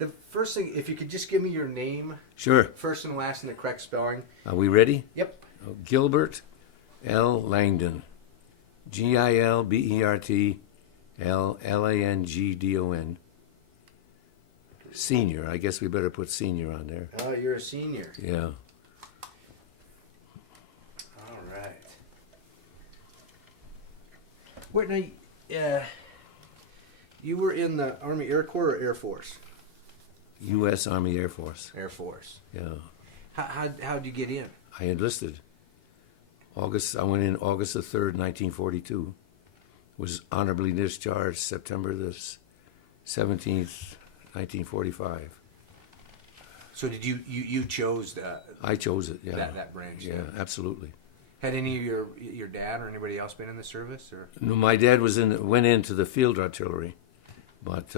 The first thing, if you could just give me your name, Sure. first and last, and the correct spelling. Are we ready? Yep. Gilbert L. Langdon. GilbertLangdon. Senior. I guess we better put senior on there. Oh, you're a senior. Yeah. All right. Wait, now, you were in the Army Air Corps or Air Force? U.S. Army Air Force. Air Force. Yeah. How'd you get in? I enlisted. I went in August the 3rd, 1942. Was honorably discharged September the 17th, 1945. So did you chose that? I chose it, yeah. That branch. Yeah, absolutely. Had any of your dad or anybody else been in the service, or? No, my dad went into the field artillery, but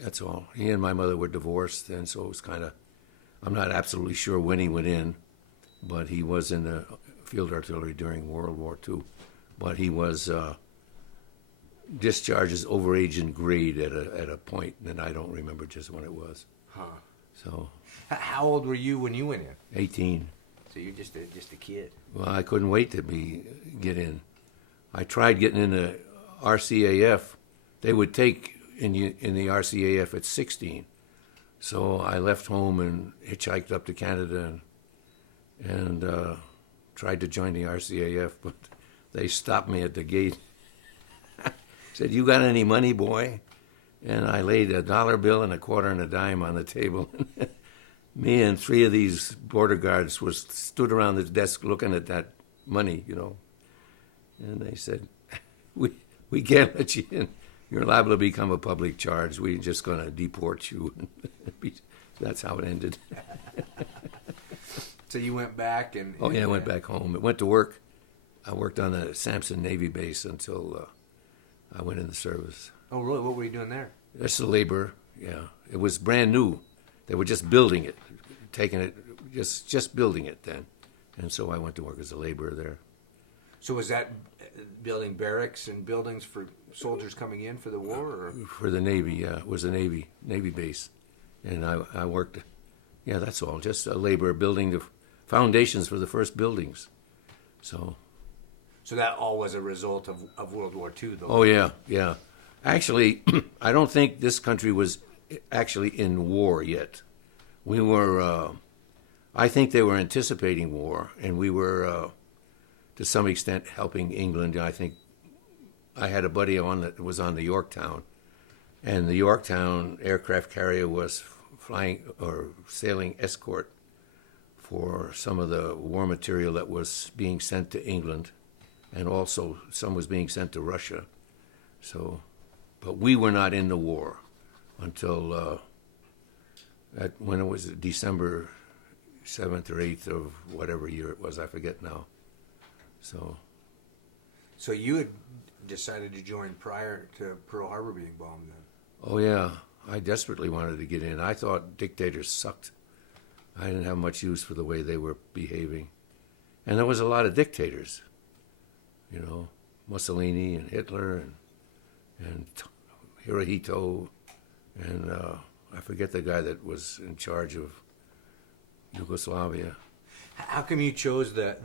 that's all. He and my mother were divorced, and so it was kind of. I'm not absolutely sure when he went in, but he was in the field artillery during World War II. But he was discharged as overage in grade at a point, and I don't remember just when it was. Huh. So. How old were you when you went in? 18. So you're just a kid. Well, I couldn't wait to get in. I tried getting in the RCAF. They would take in the RCAF at 16. So I left home and hitchhiked up to Canada and tried to join the RCAF, but they stopped me at the gate. Said, "You got any money, boy?" And I laid $1 bill and a quarter and a dime on the table. Me and 3 of these border guards stood around the desk looking at that money, And they said, we can't let you in. You're liable to become a public charge. We're just going to deport you. That's how it ended. So you went back and... Oh, yeah, I went back home. I went to work. I worked on the Sampson Navy base until I went in the service. Oh, really? What were you doing there? That's the labor, yeah. It was brand new. They were just building it, taking it, just building it then. And so I went to work as a laborer there. So was that building barracks and buildings for soldiers coming in for the war? Or? For the Navy, yeah. It was a Navy base. And I worked, yeah, that's all. Just a laborer building the foundations for the first buildings. So that all was a result of World War II, though? Oh, yeah, yeah. Actually, I don't think this country was actually in war yet. We were, I think they were anticipating war, and we were, to some extent, helping England. I think I had a buddy that was on the Yorktown, and the Yorktown aircraft carrier was flying or sailing escort for some of the war material that was being sent to England, and also some was being sent to Russia. So, but we were not in the war until when it was December 7th or 8th of whatever year it was, I forget now. So you had decided to join prior to Pearl Harbor being bombed then? Oh, yeah. I desperately wanted to get in. I thought dictators sucked. I didn't have much use for the way they were behaving. And there was a lot of dictators, Mussolini and Hitler and Hirohito, and I forget the guy that was in charge of Yugoslavia. How come you chose the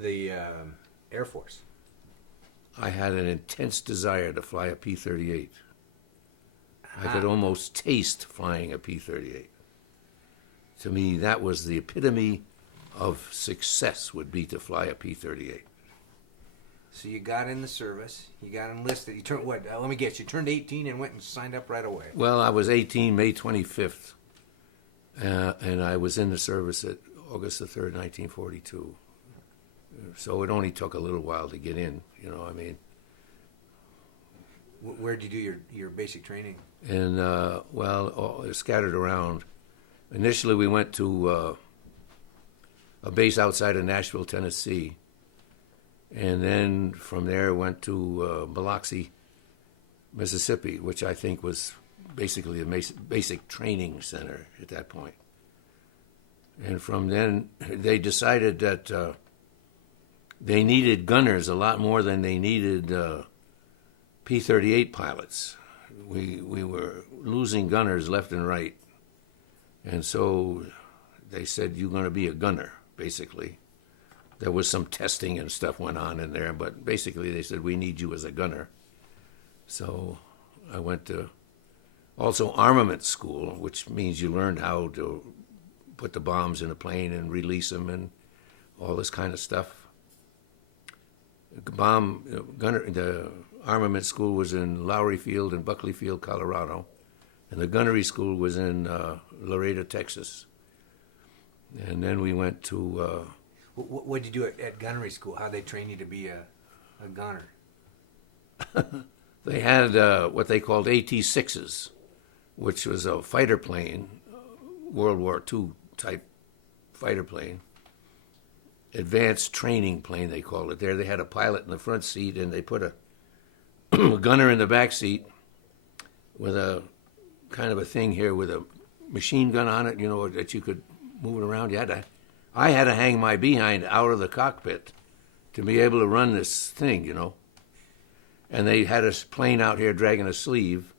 Air Force? I had an intense desire to fly a P-38. I could almost taste flying a P-38. To me, that was the epitome of success, would be to fly a P-38. So you got in the service, you got enlisted, you turned, let me guess, you turned 18 and went and signed up right away. Well, I was 18 May 25th, and I was in the service at August the 3rd, 1942. So it only took a little while to get in, Where'd you do your basic training? And, scattered around. Initially, we went to a base outside of Nashville, Tennessee. And then from there went to Biloxi, Mississippi, which I think was basically a basic training center at that point. And from then, they decided that they needed gunners a lot more than they needed P-38 pilots. we were losing gunners left and right. And so they said, you're going to be a gunner, basically. There was some testing and stuff went on in there, but basically they said, we need you as a gunner. So I went to also armament school, which means you learned how to put the bombs in a plane and release them and all this kind of stuff. The armament school was in Lowry Field in Buckley Field, Colorado, and the gunnery school was in Laredo, Texas. And then we went to... what did you do at gunnery school? How they train you to be a gunner? They had what they called AT-6s, which was a fighter plane, World War II type fighter plane. Advanced training plane, they called it. There they had a pilot in the front seat, and they put a gunner in the back seat with a kind of a thing here with a machine gun on it, that you could move it around. I had to hang my behind out of the cockpit to be able to run this thing, And they had a plane out here dragging a sleeve,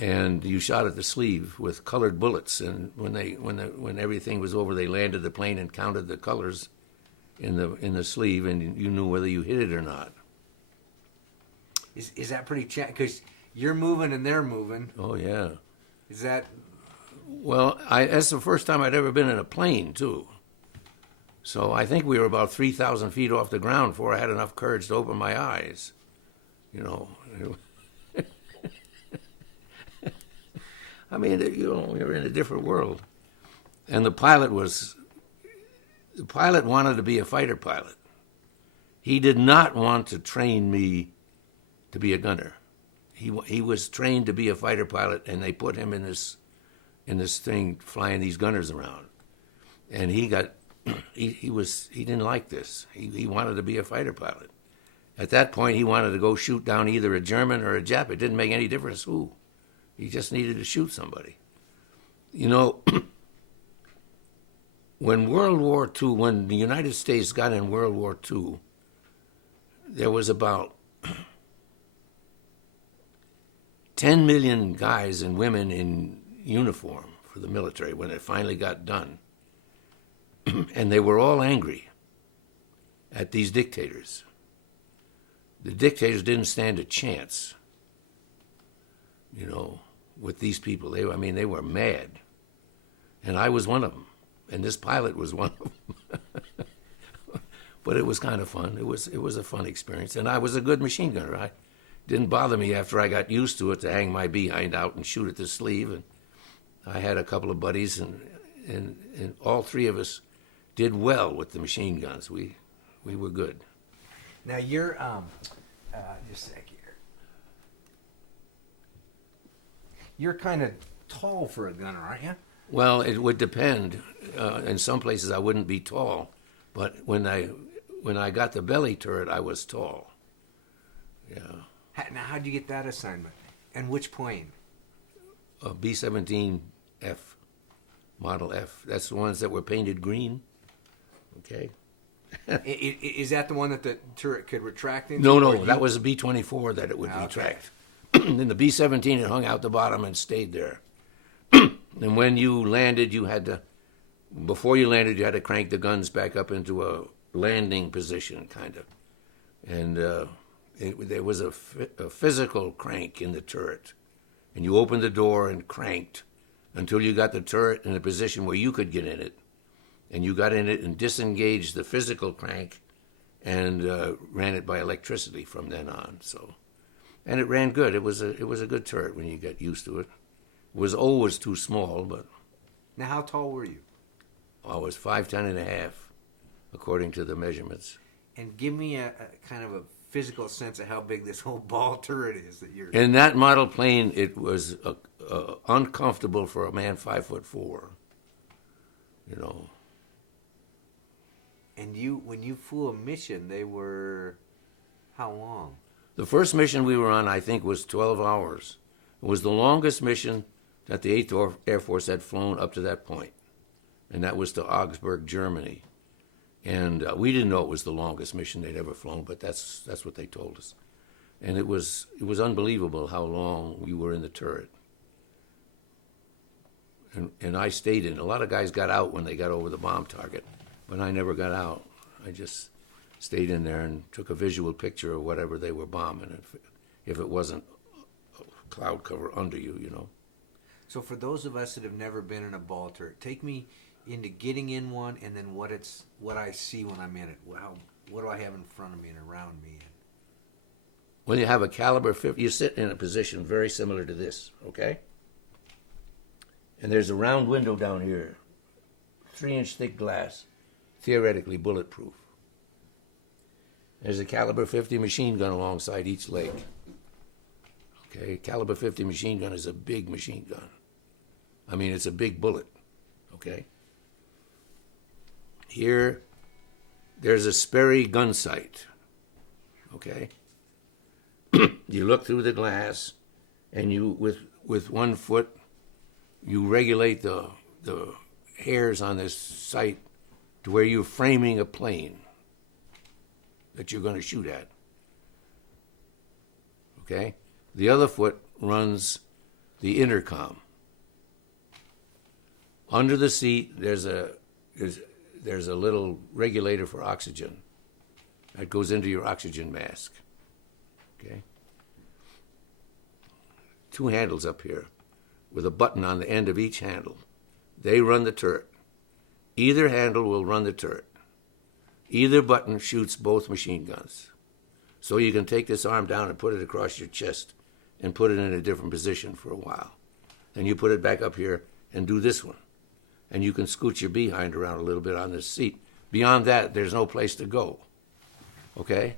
and you shot at the sleeve with colored bullets. And when everything was over, they landed the plane and counted the colors in the sleeve, and you knew whether you hit it or not. Is that pretty because you're moving and they're moving? Oh yeah. Is that? Well, that's the first time I'd ever been in a plane too. So I think we were about 3,000 feet off the ground before I had enough courage to open my eyes. I mean, you're in a different world. And the pilot wanted to be a fighter pilot. He did not want to train me to be a gunner. He was trained to be a fighter pilot, and they put him in this thing flying these gunners around. And he didn't like this. He wanted to be a fighter pilot. At that point, he wanted to go shoot down either a German or a Jap. It didn't make any difference who. He just needed to shoot somebody. When the United States got in World War II, there was about 10 million guys and women in uniform for the military when it finally got done. And they were all angry at these dictators. The dictators didn't stand a chance, with these people. They were mad. And I was one of them. And this pilot was one of them. But it was kind of fun. It was a fun experience. And I was a good machine gunner. It didn't bother me after I got used to it to hang my behind out and shoot at the sleeve. And I had a couple of buddies, and all three of us did well with the machine guns. We were good. Now you're just a sec here. You're kind of tall for a gunner, aren't you? Well, it would depend. In some places I wouldn't be tall, but when I got the belly turret, I was tall. Yeah. Now, how'd you get that assignment? And which plane? A B-17F, Model F. That's the ones that were painted green. Okay. Is that the one that the turret could retract into? No, that was a B-24 that it would retract. Then the B-17 had hung out the bottom and stayed there. And when you landed, before you landed, you had to crank the guns back up into a landing position, kind of. And there was a physical crank in the turret. And you opened the door and cranked until you got the turret in a position where you could get in it. And you got in it and disengaged the physical crank and ran it by electricity from then on. And it ran good. It was a good turret when you got used to it. It was always too small, but... Now, how tall were you? I was 5'10" and a half, according to the measurements. And give me a kind of a physical sense of how big this whole ball turret is that you're... In that model plane, it was uncomfortable for a man 5'4". And when you flew a mission, they were how long? The first mission we were on, I think, was 12 hours. It was the longest mission that the 8th Air Force had flown up to that point. And that was to Augsburg, Germany. And we didn't know it was the longest mission they'd ever flown, but that's what they told us. And it was unbelievable how long we were in the turret. And I stayed in. A lot of guys got out when they got over the bomb target, but I never got out. I just stayed in there and took a visual picture of whatever they were bombing, if it wasn't a cloud cover under you, you know. So for those of us that have never been in a ball turret, take me into getting in one, and then what I see when I'm in it. What do I have in front of me and around me? When you have a caliber 50, you sit in a position very similar to this, okay? And there's a round window down here, 3-inch thick glass, theoretically bulletproof. There's a caliber 50 machine gun alongside each leg. Okay, caliber 50 machine gun is a big machine gun. I mean, it's a big bullet, okay? Here, there's a Sperry gun sight, okay? You look through the glass, and you, with one foot, you regulate the hairs on this sight to where you're framing a plane that you're going to shoot at. Okay? The other foot runs the intercom. Under the seat, there's a little regulator for oxygen that goes into your oxygen mask. Okay? 2 handles up here with a button on the end of each handle. They run the turret. Either handle will run the turret. Either button shoots both machine guns. So you can take this arm down and put it across your chest and put it in a different position for a while. Then you put it back up here and do this one. And you can scoot your behind around a little bit on this seat. Beyond that, there's no place to go. Okay?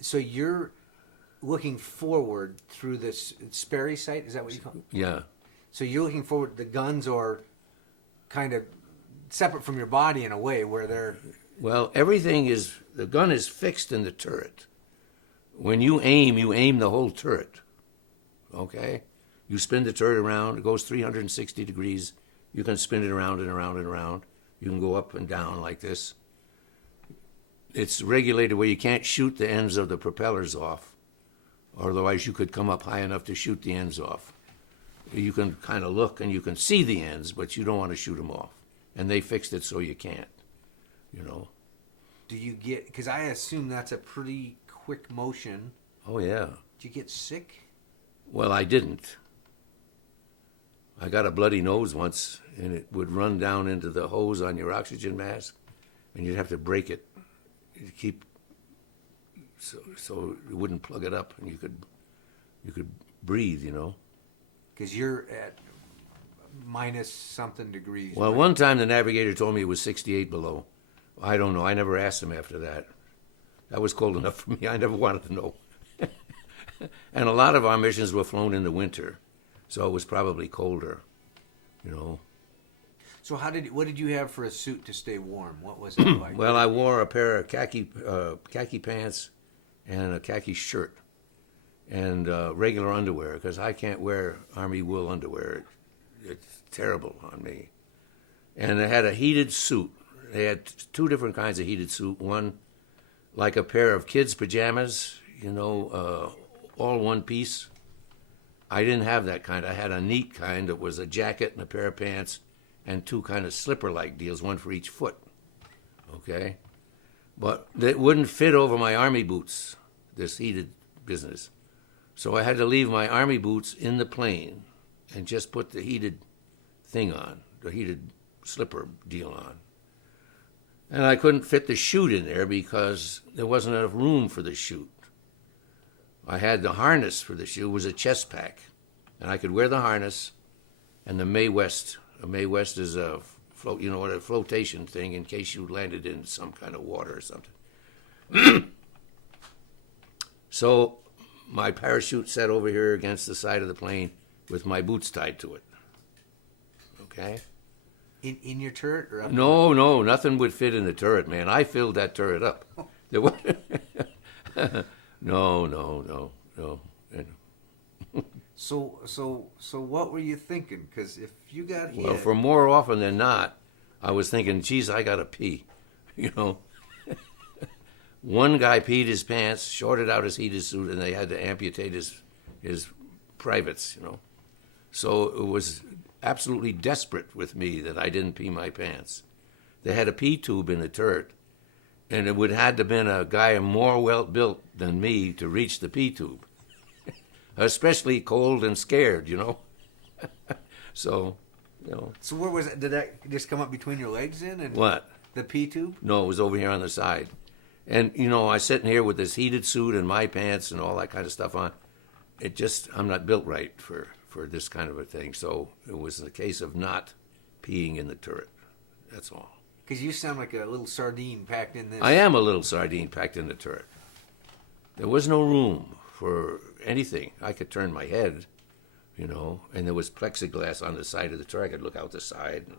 So you're looking forward through this Sperry sight? Is that what you call it? Yeah. So you're looking forward. The guns are kind of separate from your body in a way, where they're... Well, the gun is fixed in the turret. When you aim the whole turret. Okay? You spin the turret around. It goes 360 degrees. You can spin it around and around and around. You can go up and down like this. It's regulated where you can't shoot the ends of the propellers off. Otherwise, you could come up high enough to shoot the ends off. You can kind of look and you can see the ends, but you don't want to shoot them off. And they fixed it so you can't, you know. Do you get... Because I assume that's a pretty quick motion. Oh, yeah. Do you get sick? Well, I didn't. I got a bloody nose once, and it would run down into the hose on your oxygen mask, and you'd have to break it to keep... So it wouldn't plug it up, and you could breathe, you know. Because you're at minus something degrees. Well, right? one time the navigator told me it was 68 below. I don't know. I never asked him after that. That was cold enough for me. I never wanted to know. And a lot of our missions were flown in the winter, so it was probably colder, you know. So what did you have for a suit to stay warm? What was it like? Well, I wore a pair of khaki pants and a khaki shirt and regular underwear, because I can't wear Army wool underwear. It's terrible on me. And they had a heated suit. They had 2 different kinds of heated suit. One, like a pair of kids' pajamas, you know, all one piece. I didn't have that kind. I had a neat kind that was a jacket and a pair of pants and 2 kind of slipper-like deals, one for each foot. Okay? But it wouldn't fit over my Army boots, this heated business. So I had to leave my Army boots in the plane and just put the heated thing on, the heated slipper deal on. And I couldn't fit the chute in there because there wasn't enough room for the chute. I had the harness for the chute. It was a chest pack. And I could wear the harness and the Mae West. A Mae West is a flotation thing in case you landed in some kind of water or something. So my parachute sat over here against the side of the plane with my boots tied to it. Okay? In your turret? Or up No, nothing would fit in the turret, man. I filled that turret up. There was... No. So what were you thinking? Because if you got hit... Well, for more often than not, I was thinking, geez, I got to pee, you know. One guy peed his pants, shorted out his heated suit, and they had to amputate his privates, you know. So it was absolutely desperate with me that I didn't pee my pants. They had a pee tube in the turret, and it would have had to been a guy more well-built than me to reach the pee tube, especially cold and scared, you know. So, you know. So where was it? Did that just come up between your legs then? And What? The pee tube? No, it was over here on the side. And, you know, I was sitting here with this heated suit and my pants and all that kind of stuff on. I'm not built right for this kind of a thing. So it was a case of not peeing in the turret. That's all. Because you sound like a little sardine packed in this. I am a little sardine packed in the turret. There was no room for anything. I could turn my head, you know, and there was plexiglass on the side of the turret. I could look out the side and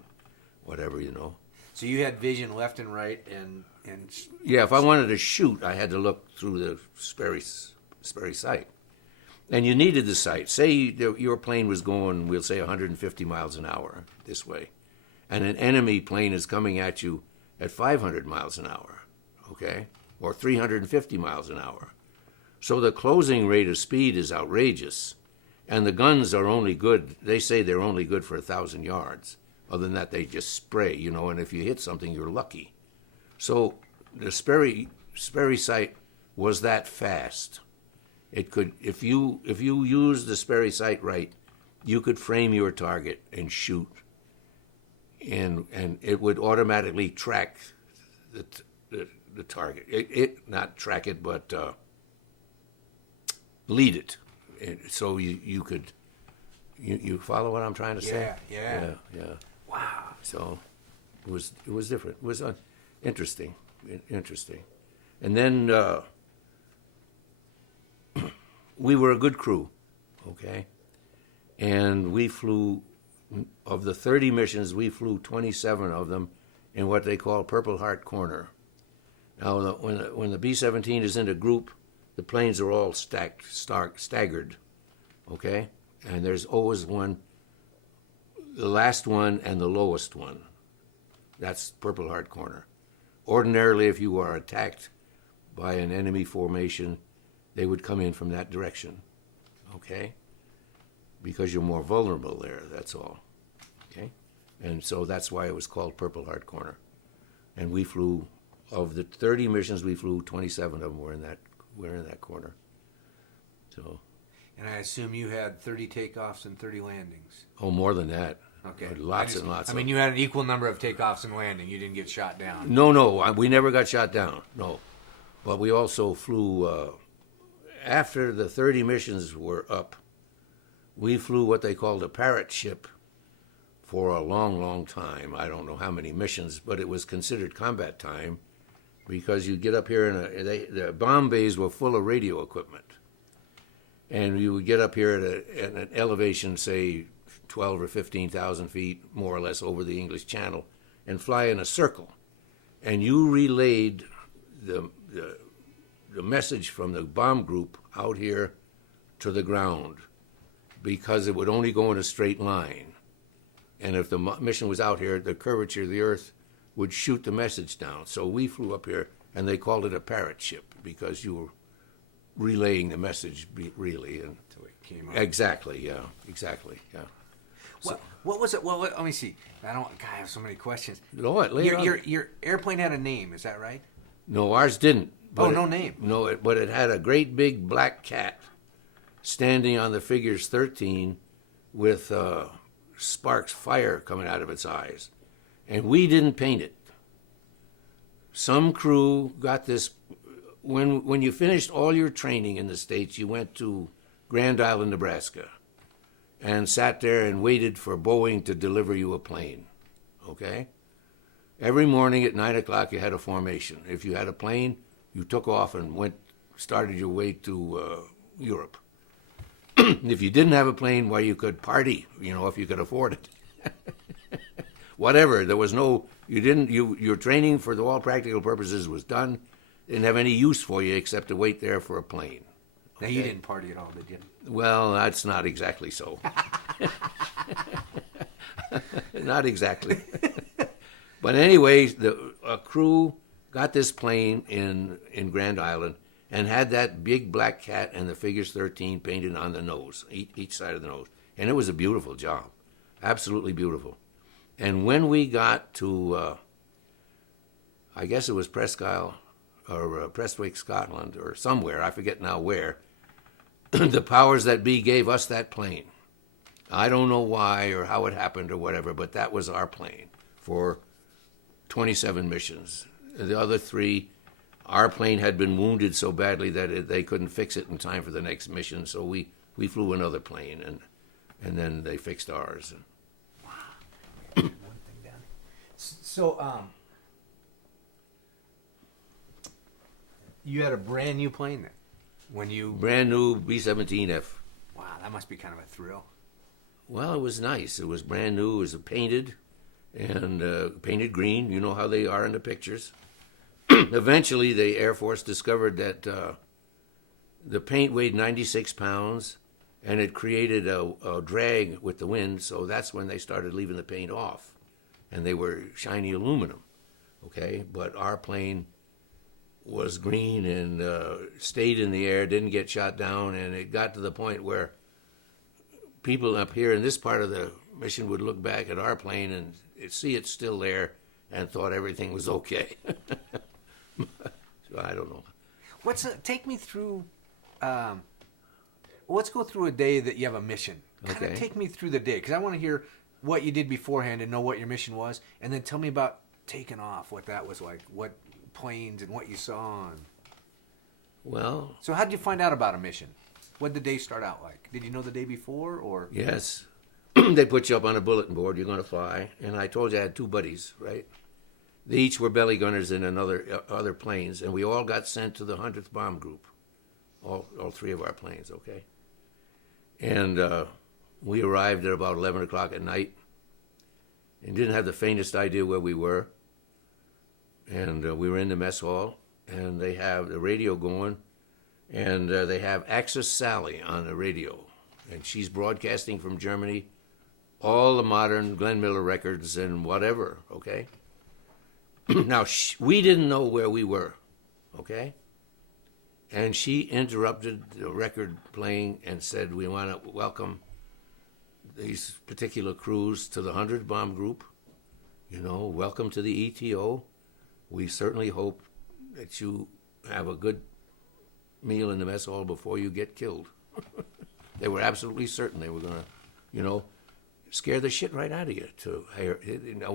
whatever, you know. So you had vision left and right and Yeah, if I wanted to shoot, I had to look through the Sperry sight. And you needed the sight. Say your plane was going, we'll say, 150 miles an hour this way, and an enemy plane is coming at you at 500 miles an hour, okay, or 350 miles an hour. So the closing rate of speed is outrageous, and the guns are only good, they say they're only good for 1,000 yards. Other than that, they just spray, you know, and if you hit something, you're lucky. So the Sperry sight was that fast. It could, if you used the Sperry sight right, you could frame your target and shoot, and it would automatically track the target. It not track it, but lead it. So you could, you follow what I'm trying to say? Yeah. Wow. So it was different. It was interesting. And then we were a good crew, okay? And we flew, of the 30 missions, we flew 27 of them in what they call Purple Heart Corner. Now, when the B-17 is in a group, the planes are all staggered, okay? And there's always one, the last one and the lowest one. That's Purple Heart Corner. Ordinarily, if you are attacked by an enemy formation, they would come in from that direction, okay? Because you're more vulnerable there, that's all, okay? And so that's why it was called Purple Heart Corner. And we flew, of the 30 missions we flew, 27 of them were in that corner. So. And I assume you had 30 takeoffs and 30 landings. Oh, more than that. Okay. Lots and lots. I mean, you had an equal number of takeoffs and landing. You didn't get shot down. No, we never got shot down, no. But we also flew, after the 30 missions were up, we flew what they called a Parrot Ship for a long, long time. I don't know how many missions, but it was considered combat time because you get up here and the bomb bays were full of radio equipment. And you would get up here at an elevation, say, 12 or 15,000 feet, more or less, over the English Channel, and fly in a circle. And you relayed the message from the bomb group out here to the ground because it would only go in a straight line. And if the mission was out here, the curvature of the Earth would shoot the message down. So we flew up here, and they called it a Parrot Ship because you were relaying the message really. And so it came up. Exactly. What was it? Well, let me see. God, I have so many questions. Your airplane had a name, is that right? No, ours didn't. No name. No, but it had a great big black cat standing on the figures 13 with sparks, fire coming out of its eyes. And we didn't paint it. Some crew got this. When you finished all your training in the States, you went to Grand Island, Nebraska, and sat there and waited for Boeing to deliver you a plane, okay? Every morning at 9 o'clock, you had a formation. If you had a plane, you took off and started your way to Europe. If you didn't have a plane, well, you could party, if you could afford it. Whatever, there was no, your training for all practical purposes was done. Didn't have any use for you except to wait there for a plane. Now, you didn't party at all, did you? Well, that's not exactly so. Not exactly. But anyway, a crew got this plane in Grand Island and had that big black cat and the figures 13 painted on the nose, each side of the nose. And it was a beautiful job, absolutely beautiful. And when we got to, I guess it was Presque or Prestwick, Scotland, or somewhere, I forget now where, the powers that be gave us that plane. I don't know why or how it happened or whatever, but that was our plane for 27 missions. The other 3, our plane had been wounded so badly that they couldn't fix it in time for the next mission, so we flew another plane, and then they fixed ours. Wow. One thing down. So, you had a brand new plane then? When you... Brand new B-17F. Wow, that must be kind of a thrill. Well, it was nice. It was brand new. It was painted, and painted green. You know how they are in the pictures. Eventually, the Air Force discovered that the paint weighed 96 pounds, and it created a drag with the wind, so that's when they started leaving the paint off. And they were shiny aluminum, okay? But our plane was green and stayed in the air, didn't get shot down, and it got to the point where people up here in this part of the mission would look back at our plane and see it's still there and thought everything was okay. So I don't know. Take me through, let's go through a day that you have a mission. Kind of take me through the day, because I want to hear what you did beforehand and know what your mission was, and then tell me about taking off, what that was like, what planes and what you saw. Well, so how did you find out about a mission? What did the day start out like? Did you know the day before, or? Yes. They put you up on a bulletin board, you're going to fly, and I told you I had 2 buddies, right? They each were belly gunners in other planes, and we all got sent to the 100th Bomb Group, all 3 of our planes, okay? And we arrived at about 11 o'clock at night and didn't have the faintest idea where we were. And we were in the mess hall, and they have the radio going, and they have Axis Sally on the radio, and she's broadcasting from Germany all the modern Glenn Miller records and whatever, okay? Now, we didn't know where we were, okay? And she interrupted the record playing and said, we want to welcome these particular crews to the 100th Bomb Group. You know, welcome to the ETO. We certainly hope that you have a good meal in the mess hall before you get killed. They were absolutely certain they were going to, you know, scare the shit right out of you.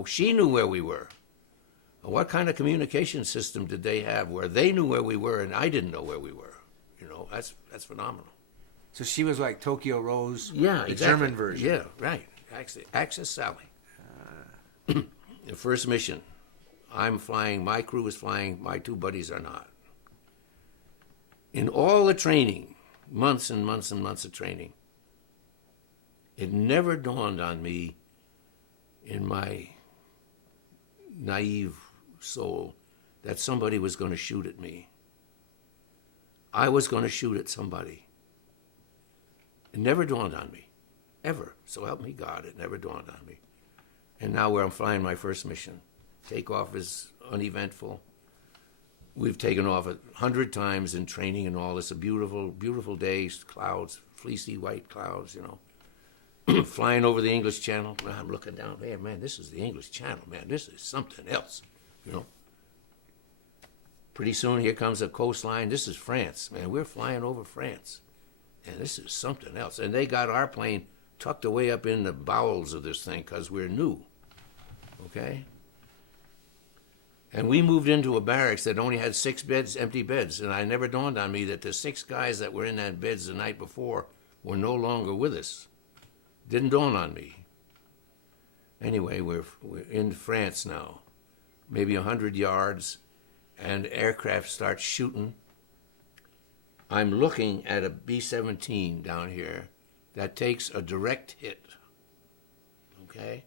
She knew where we were. What kind of communication system did they have where they knew where we were and I didn't know where we were? You know, that's phenomenal. So she was like Tokyo Rose, yeah, the exactly. German version. Yeah, right. Axis Sally. The first mission. I'm flying, my crew is flying, my 2 buddies are not. In all the training, months and months and months of training, it never dawned on me in my naive soul that somebody was going to shoot at me. I was going to shoot at somebody. It never dawned on me, ever. So help me God, it never dawned on me. And now where I'm flying my first mission, takeoff is uneventful. We've taken off 100 times in training and all. It's a beautiful, beautiful day, clouds, fleecy white clouds, you know. Flying over the English Channel, I'm looking down, man, this is the English Channel, man, this is something else, you know. Pretty soon here comes a coastline, this is France, man, we're flying over France, and this is something else. And they got our plane tucked away up in the bowels of this thing because we're new, okay? And we moved into a barracks that only had 6 beds, empty beds, and it never dawned on me that the 6 guys that were in that beds the night before were no longer with us. Didn't dawn on me. Anyway, we're in France now, maybe 100 yards, and aircraft start shooting. I'm looking at a B-17 down here that takes a direct hit, okay?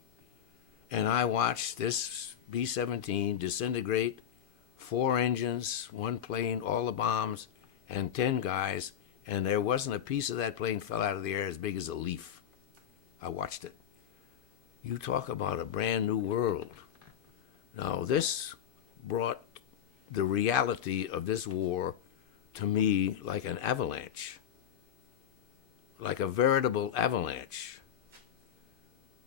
And I watched this B-17 disintegrate, 4 engines, 1 plane, all the bombs, and 10 guys, and there wasn't a piece of that plane fell out of the air as big as a leaf. I watched it. You talk about a brand new world. Now, this brought the reality of this war to me like an avalanche, like a veritable avalanche.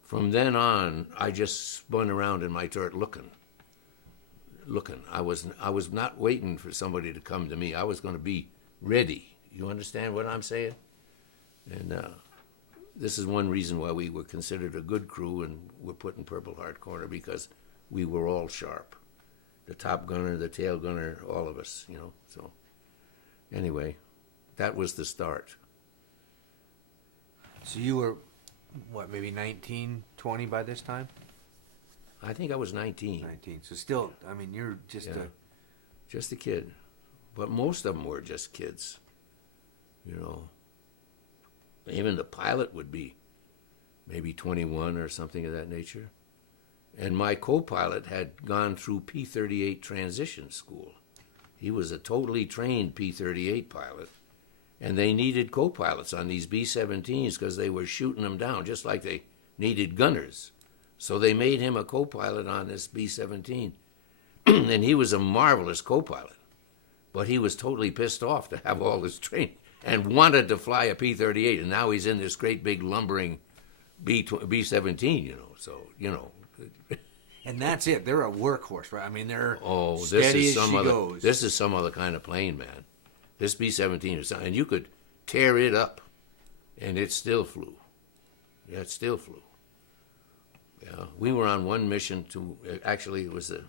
From then on, I just spun around in my turret looking. I was not waiting for somebody to come to me. I was going to be ready. You understand what I'm saying? And this is one reason why we were considered a good crew and were put in Purple Heart Corner, because we were all sharp. The top gunner, the tail gunner, all of us, you know. So anyway, that was the start. So you were, what, maybe 19, 20 by this time? I think I was 19. 19. So still, I mean, you're just just a kid. But most of them were just kids, you know. Even the pilot would be maybe 21 or something of that nature. And my co-pilot had gone through P-38 transition school. He was a totally trained P-38 pilot. And they needed co-pilots on these B-17s because they were shooting them down, just like they needed gunners. So they made him a co-pilot on this B-17. And he was a marvelous co-pilot. But he was totally pissed off to have all this training and wanted to fly a P-38. And now he's in this great big lumbering B-17, you know. So, you know. And that's it. They're a workhorse, right? I mean, they're steady as she goes. This is some other kind of plane, man. This B-17 is something. And you could tear it up, and it still flew. Yeah, it still flew. Yeah, we were on one mission to, actually, it was the,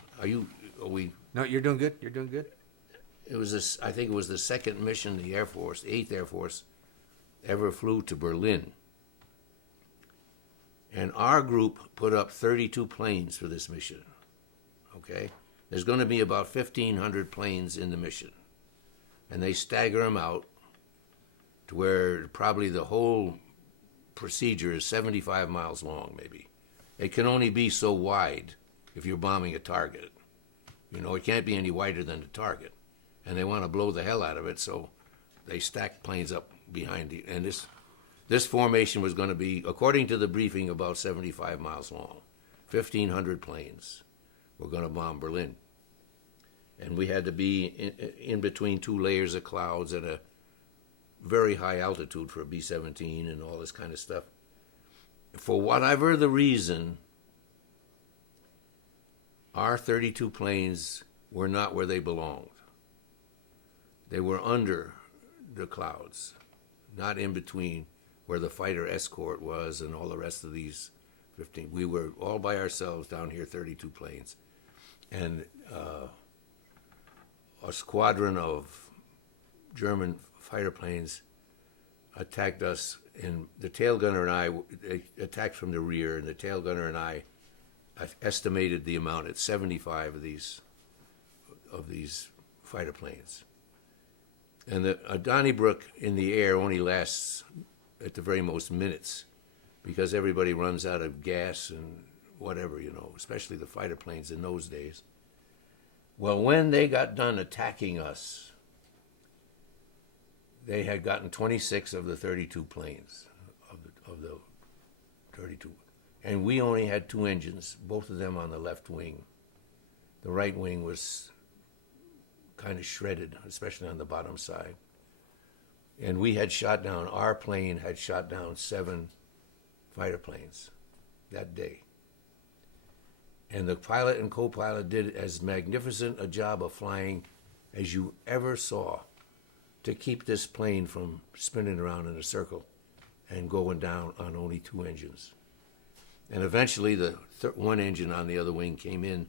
No, you're doing good. You're doing good. It was this, I think it was the second mission the Air Force, the 8th Air Force, ever flew to Berlin. And our group put up 32 planes for this mission, okay? There's going to be about 1,500 planes in the mission. And they stagger them out to where probably the whole procedure is 75 miles long, maybe. It can only be so wide if you're bombing a target. You know, it can't be any wider than the target. And they want to blow the hell out of it, so they stack planes up behind it. And this formation was going to be, according to the briefing, about 75 miles long. 1,500 planes were going to bomb Berlin. And we had to be in between two layers of clouds at a very high altitude for a B-17 and all this kind of stuff. For whatever the reason, our 32 planes were not where they belonged. They were under the clouds, not in between where the fighter escort was and all the rest of these 15. We were all by ourselves down here, 32 planes. And a squadron of German fighter planes attacked us, and the tail gunner and I attacked from the rear, and the tail gunner and I estimated the amount at 75 of these fighter planes. And a Donnybrook in the air only lasts at the very most minutes, because everybody runs out of gas and whatever, you know, especially the fighter planes in those days. Well, when they got done attacking us, they had gotten 26 of the 32 planes, of the 32. And we only had 2 engines, both of them on the left wing. The right wing was kind of shredded, especially on the bottom side. And we had shot down, our plane had shot down 7 fighter planes that day. And the pilot and co-pilot did as magnificent a job of flying as you ever saw to keep this plane from spinning around in a circle and going down on only 2 engines. And eventually the one engine on the other wing came in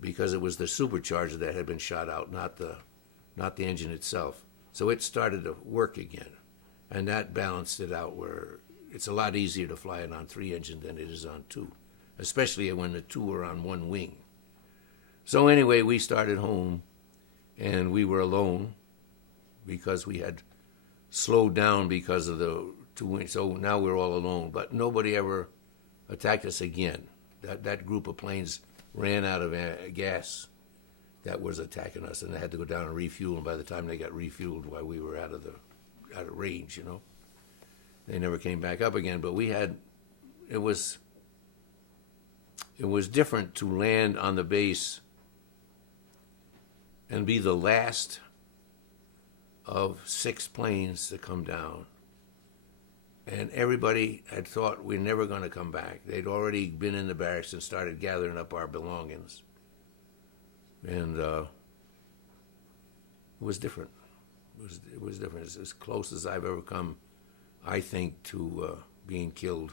because it was the supercharger that had been shot out, not the engine itself. So it started to work again. And that balanced it out where it's a lot easier to fly it on 3 engines than it is on 2, especially when the 2 are on 1 wing. So anyway, we started home, and we were alone because we had slowed down because of the 2 wings. So now we're all alone, but nobody ever attacked us again. That group of planes ran out of gas that was attacking us, and they had to go down and refuel. And by the time they got refueled, while we were out of range, you know, they never came back up again. But it was different to land on the base and be the last of 6 planes to come down. And everybody had thought we're never going to come back. They'd already been in the barracks and started gathering up our belongings. And it was different. It was different. It's as close as I've ever come, I think, to being killed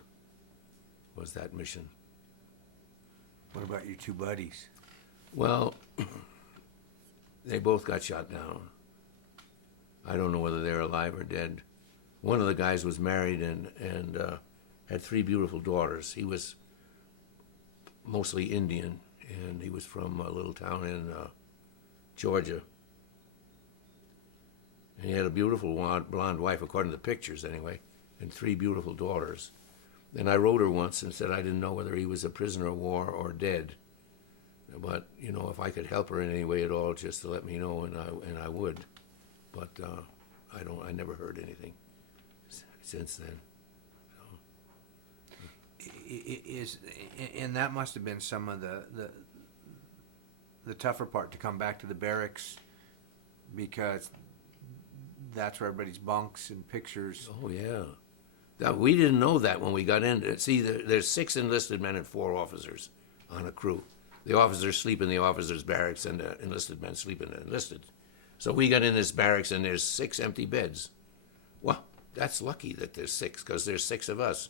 was that mission. What about your 2 buddies? Well, they both got shot down. I don't know whether they're alive or dead. One of the guys was married and had 3 beautiful daughters. He was mostly Indian, and he was from a little town in Georgia. And he had a beautiful blonde wife, according to the pictures anyway, and 3 beautiful daughters. And I wrote her once and said I didn't know whether he was a prisoner of war or dead. But, you know, if I could help her in any way at all, just to let me know, and I would. But I never heard anything since then. And that must have been some of the tougher part, to come back to the barracks, because that's where everybody's bunks and pictures. Oh, yeah. Now, we didn't know that when we got in. See, there's 6 enlisted men and 4 officers on a crew. The officers sleep in the officers' barracks, and the enlisted men sleep in the enlisted. So we got in this barracks, and there's 6 empty beds. Well, that's lucky that there's 6, because there's 6 of us.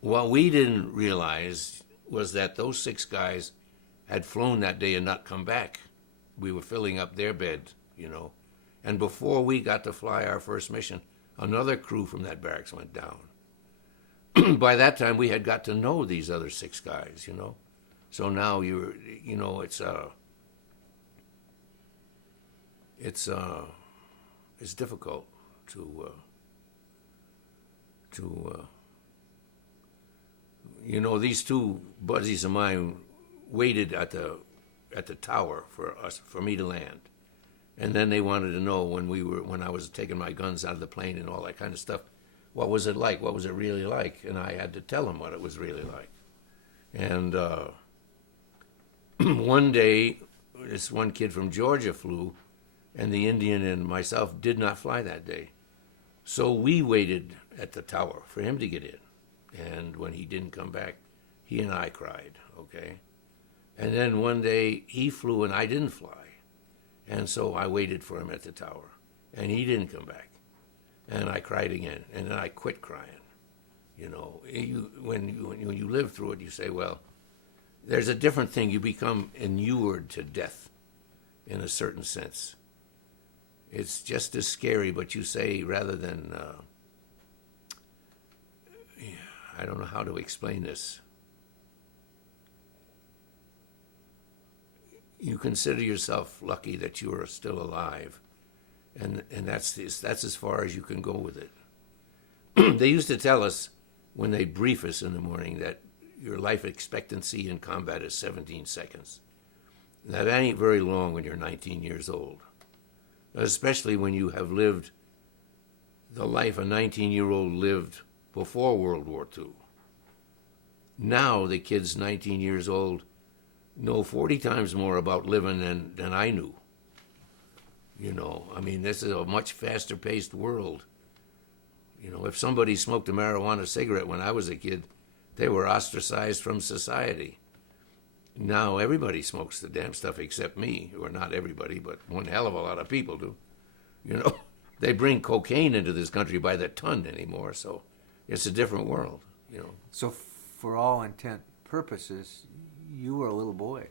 What we didn't realize was that those 6 guys had flown that day and not come back. We were filling up their bed, you know. And before we got to fly our first mission, another crew from that barracks went down. By that time, we had got to know these other 6 guys, you know. So now it's difficult to these 2 buddies of mine waited at the tower for me to land. And then they wanted to know when I was taking my guns out of the plane and all that kind of stuff, what was it like? What was it really like? And I had to tell them what it was really like. And one day, this one kid from Georgia flew, and the Indian and myself did not fly that day. So we waited at the tower for him to get in. And when he didn't come back, he and I cried, okay? And then one day, he flew and I didn't fly. And so I waited for him at the tower, and he didn't come back. And I cried again, and then I quit crying. You know, when you live through it, you say, well, there's a different thing. You become inured to death in a certain sense. It's just as scary, but you say, rather than, I don't know how to explain this. You consider yourself lucky that you are still alive, and that's as far as you can go with it. They used to tell us when they brief us in the morning that your life expectancy in combat is 17 seconds. That ain't very long when you're 19 years old, especially when you have lived the life a 19-year-old lived before World War II. Now the kids 19 years old know 40 times more about living than I knew. You know, I mean, this is a much faster-paced world. You know, if somebody smoked a marijuana cigarette when I was a kid, they were ostracized from society. Now everybody smokes the damn stuff except me, or not everybody, but one hell of a lot of people do. You know, they bring cocaine into this country by the ton anymore, so it's a different world, you know. So for all intent purposes, you were a little boy.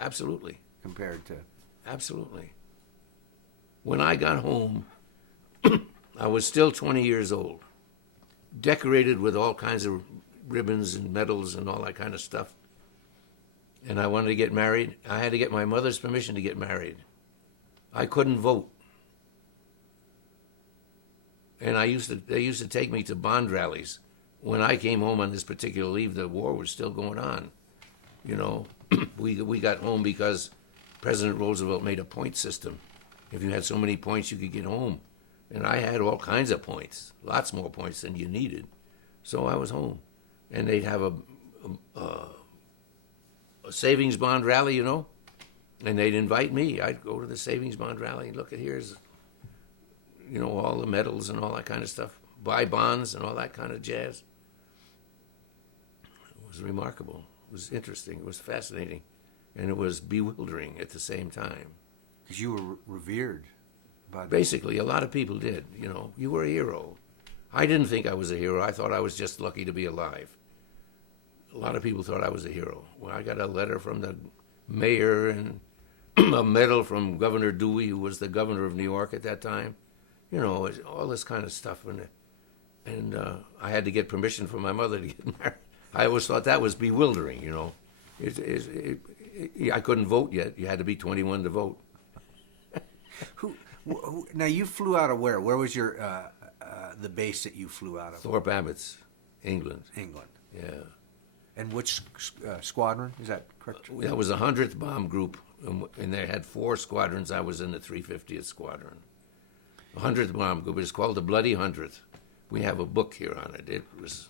Absolutely. Compared to... Absolutely. When I got home, I was still 20 years old, decorated with all kinds of ribbons and medals and all that kind of stuff. And I wanted to get married. I had to get my mother's permission to get married. I couldn't vote. And they used to take me to bond rallies. When I came home on this particular leave, the war was still going on. You know, we got home because President Roosevelt made a point system. If you had so many points, you could get home. And I had all kinds of points, lots more points than you needed. So I was home. And they'd have a savings bond rally, you know. And they'd invite me. I'd go to the savings bond rally and look at here's, all the medals and all that kind of stuff. Buy bonds and all that kind of jazz. It was remarkable. It was interesting. It was fascinating. And it was bewildering at the same time. Because you were revered. Basically, a lot of people did. You were a hero. I didn't think I was a hero. I thought I was just lucky to be alive. A lot of people thought I was a hero. Well, I got a letter from the mayor and a medal from Governor Dewey, who was the governor of New York at that time. All this kind of stuff. And I had to get permission from my mother to get married. I always thought that was bewildering, I couldn't vote yet. You had to be 21 to vote. Now, you flew out of where? Where was your the base that you flew out of? Thorpe Abbotts, England. England. Yeah. And which squadron? Is that correct? That was the 100th Bomb Group, and they had 4 squadrons. I was in the 350th Squadron. The 100th Bomb Group. It's called the Bloody 100th. We have a book here on it. It was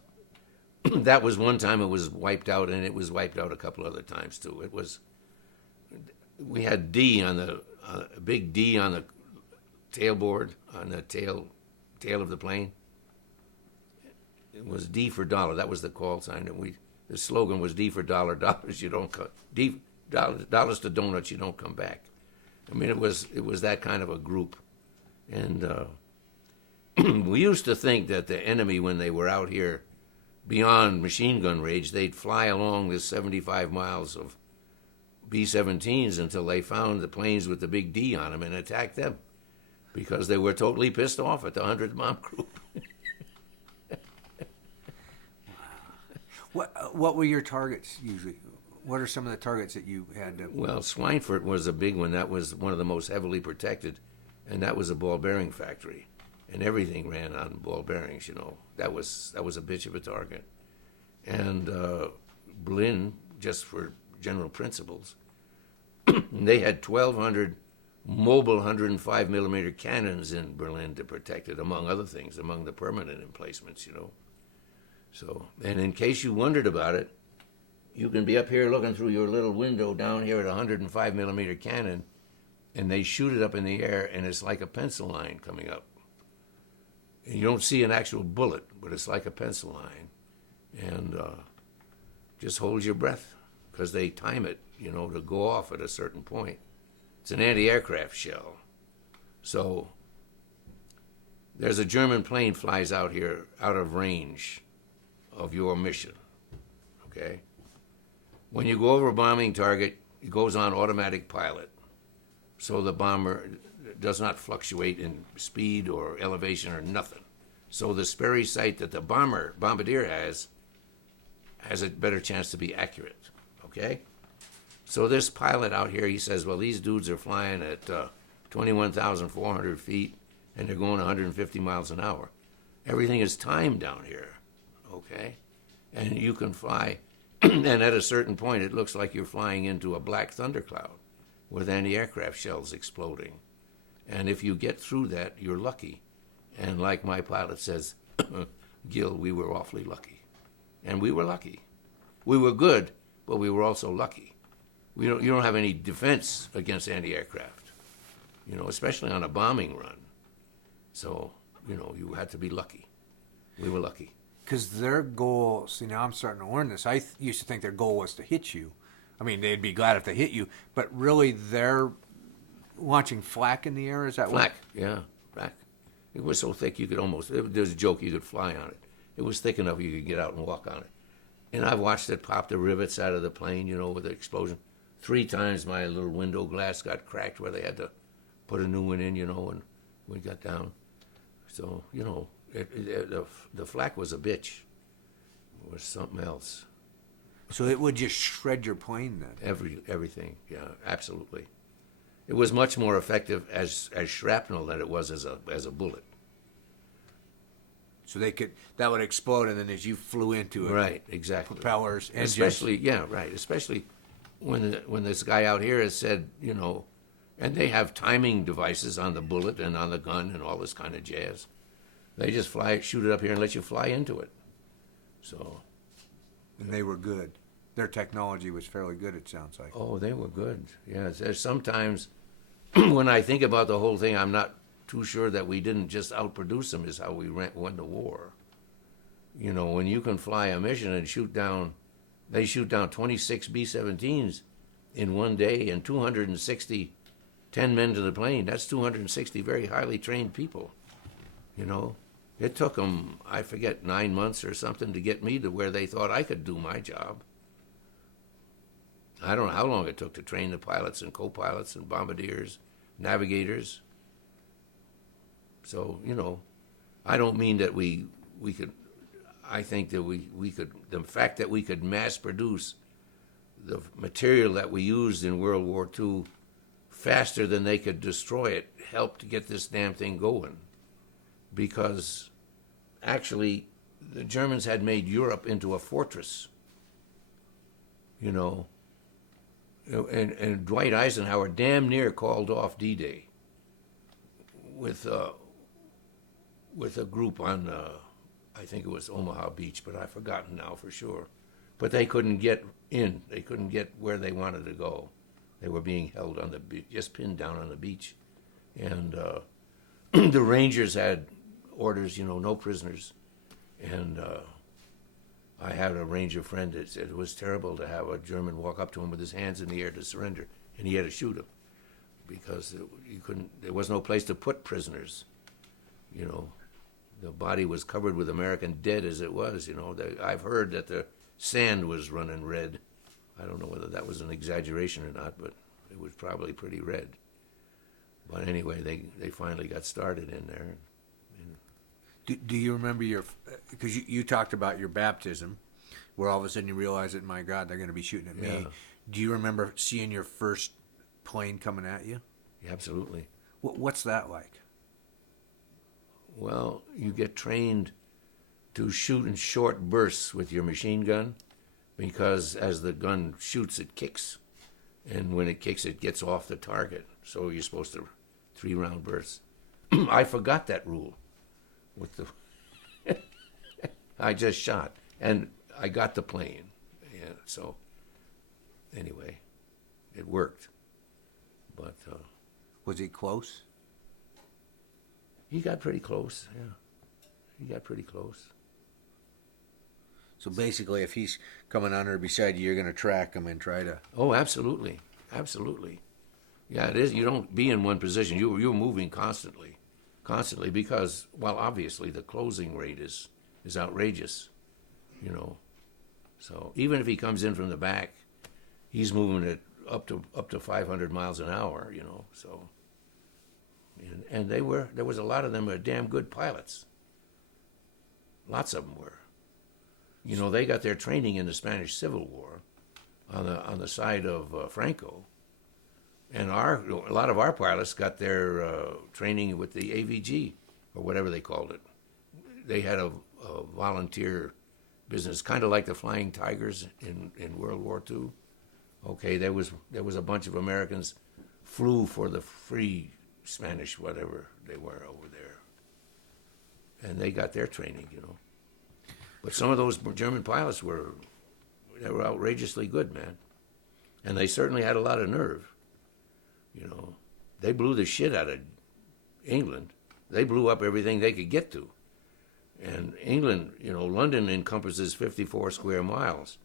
that was one time it was wiped out, and it was wiped out a couple other times too. We had D on the big D on the tailboard, on the tail of the plane. It was D for dollar. That was the call sign. And the slogan was D for dollar, dollars you don't come, dollars to donuts you don't come back. I mean, it was that kind of a group, and we used to think that the enemy, when they were out here beyond machine gun range, they'd fly along this 75 miles of B-17s until they found the planes with the big D on them and attacked them, because they were totally pissed off at the 100th Bomb Group. What were your targets usually? What are some of the targets that you had? Well, Schweinfurt was a big one. That was one of the most heavily protected, and that was a ball bearing factory, and everything ran on ball bearings. That was a bitch of a target. And Berlin, just for general principles, they had 1,200 mobile 105 millimeter cannons in Berlin to protect it, among other things, among the permanent emplacements. So, and in case you wondered about it, you can be up here looking through your little window down here at a 105 millimeter cannon, and they shoot it up in the air, and it's like a pencil line coming up. And you don't see an actual bullet, but it's like a pencil line. And just hold your breath, because they time it, to go off at a certain point. It's an anti-aircraft shell. So there's a German plane flies out here out of range of your mission, okay? When you go over a bombing target, it goes on automatic pilot, so the bomber does not fluctuate in speed or elevation or nothing. So the Sperry sight that the bombardier has a better chance to be accurate, okay? So this pilot out here, he says, well, these dudes are flying at 21,400 feet, and they're going 150 miles an hour. Everything is timed down here. Okay, and you can fly, and at a certain point, it looks like you're flying into a black thundercloud with anti-aircraft shells exploding. And if you get through that, you're lucky. And like my pilot says, Gil, we were awfully lucky. And we were lucky. We were good, but we were also lucky. You don't have any defense against anti-aircraft, especially on a bombing run. So, you had to be lucky. We were lucky. Because their goal, see, now I'm starting to learn this. I used to think their goal was to hit you. I mean, they'd be glad if they hit you, but really they're launching flak in the air? Is that flak? Yeah, flak. It was so thick you could there's a joke, you could fly on it. It was thick enough you could get out and walk on it. And I've watched it pop the rivets out of the plane, with the explosion. 3 times my little window glass got cracked where they had to put a new one in, and we got down. So, the flak was a bitch. It was something else. So it would just shred your plane then? Everything, yeah, absolutely. It was much more effective as shrapnel than it was as a bullet. So that would explode, and then as you flew into it, right? Exactly. Propellers, engines. Especially when this guy out here has said, and they have timing devices on the bullet and on the gun and all this kind of jazz. They just shoot it up here and let you fly into it. So. And they were good. their technology was fairly good, it sounds like. Oh, they were good. Yes, there's sometimes when I think about the whole thing, I'm not too sure that we didn't just outproduce them is how we won the war. You know, when you can fly a mission and they shoot down 26 B-17s in one day and 260 10 men to the plane. That's 260 very highly trained people, you know. It took them, I forget, 9 months or something to get me to where they thought I could do my job. I don't know how long it took to train the pilots and co-pilots and bombardiers, navigators. So, you know, I don't mean that we could, I think that we could, the fact that we could mass produce the material that we used in World War II faster than they could destroy it helped to get this damn thing going. Because actually, the Germans had made Europe into a fortress, you know. And Dwight Eisenhower damn near called off D-Day with a group on, I think it was Omaha Beach, but I've forgotten now for sure. But they couldn't get in. They couldn't get where they wanted to go. They were being held on the beach, just pinned down on the beach. And the Rangers had orders, you know, no prisoners. And I had a Ranger friend that said it was terrible to have a German walk up to him with his hands in the air to surrender, and he had to shoot him because there was no place to put prisoners. You know, the body was covered with American dead as it was. You know, I've heard that the sand was running red. I don't know whether that was an exaggeration or not, but it was probably pretty red. But anyway, they finally got started in there. Do you remember because you talked about your baptism, where all of a sudden you realize that, my God, they're going to be shooting at me. Do you remember seeing your first plane coming at you? Yeah, absolutely. What's that like? Well, you get trained to shoot in short bursts with your machine gun, because as the gun shoots, it kicks. And when it kicks, it gets off the target. So you're supposed to 3-round bursts. I forgot that rule. I just shot, and I got the plane. Yeah, so anyway, it worked. But was he close? He got pretty close. Yeah, he got pretty close. So basically, if he's coming on or beside you, you're going to track him and try to. Oh, absolutely, absolutely. Yeah, it is. You don't be in one position. You're moving constantly. Because, well, obviously the closing rate is outrageous, you know. So even if he comes in from the back, he's moving it up to 500 miles an hour, you know. So, and there was a lot of them were damn good pilots. Lots of them were. You know, they got their training in the Spanish Civil War on the side of Franco. And a lot of our pilots got their training with the AVG, or whatever they called it. They had a volunteer business, kind of like the Flying Tigers in World War II. Okay, there was a bunch of Americans flew for the Free Spanish, whatever they were over there. And they got their training, you know. But some of those German pilots were outrageously good, man. And they certainly had a lot of nerve. You know, they blew the shit out of England. They blew up everything they could get to. And England, you know, London encompasses 54 square miles.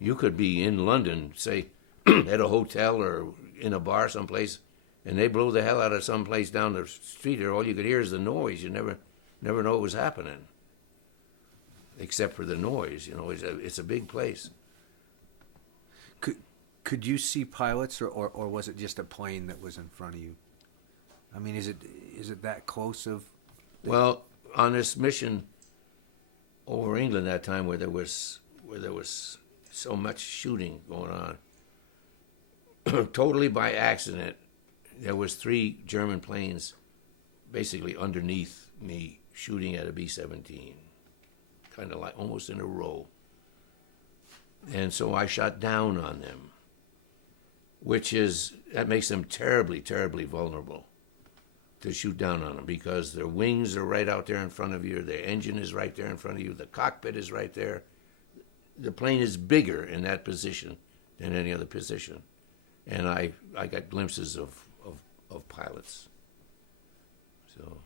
You could be in London, say, at a hotel or in a bar someplace, and they blow the hell out of someplace down the street, or all you could hear is the noise. You never know what was happening, except for the noise. You know, it's a big place. Could you see pilots, or was it just a plane that was in front of you? I mean, is it that close of? Well, on this mission over England that time, where there was so much shooting going on, totally by accident, there was 3 German planes, basically underneath me, shooting at a B-17, kind of like almost in a row. And so I shot down on them. That makes them terribly, terribly vulnerable to shoot down on them, because their wings are right out there in front of you, their engine is right there in front of you, the cockpit is right there. the plane is bigger in that position than any other position. And I got glimpses of pilots. So,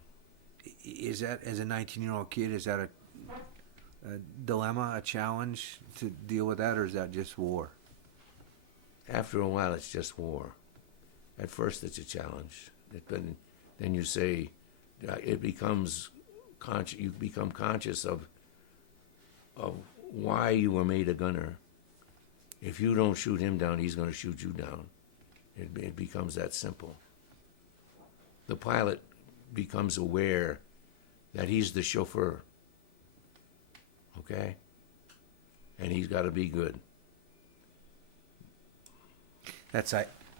is that, as a 19-year-old kid, is that a dilemma, a challenge to deal with that, or is that just war? after a while, it's just war. At first, it's a challenge. Then you say, it becomes you become conscious of why you were made a gunner. If you don't shoot him down, he's going to shoot you down. It becomes that simple. The pilot becomes aware that he's the chauffeur, okay? And he's got to be good.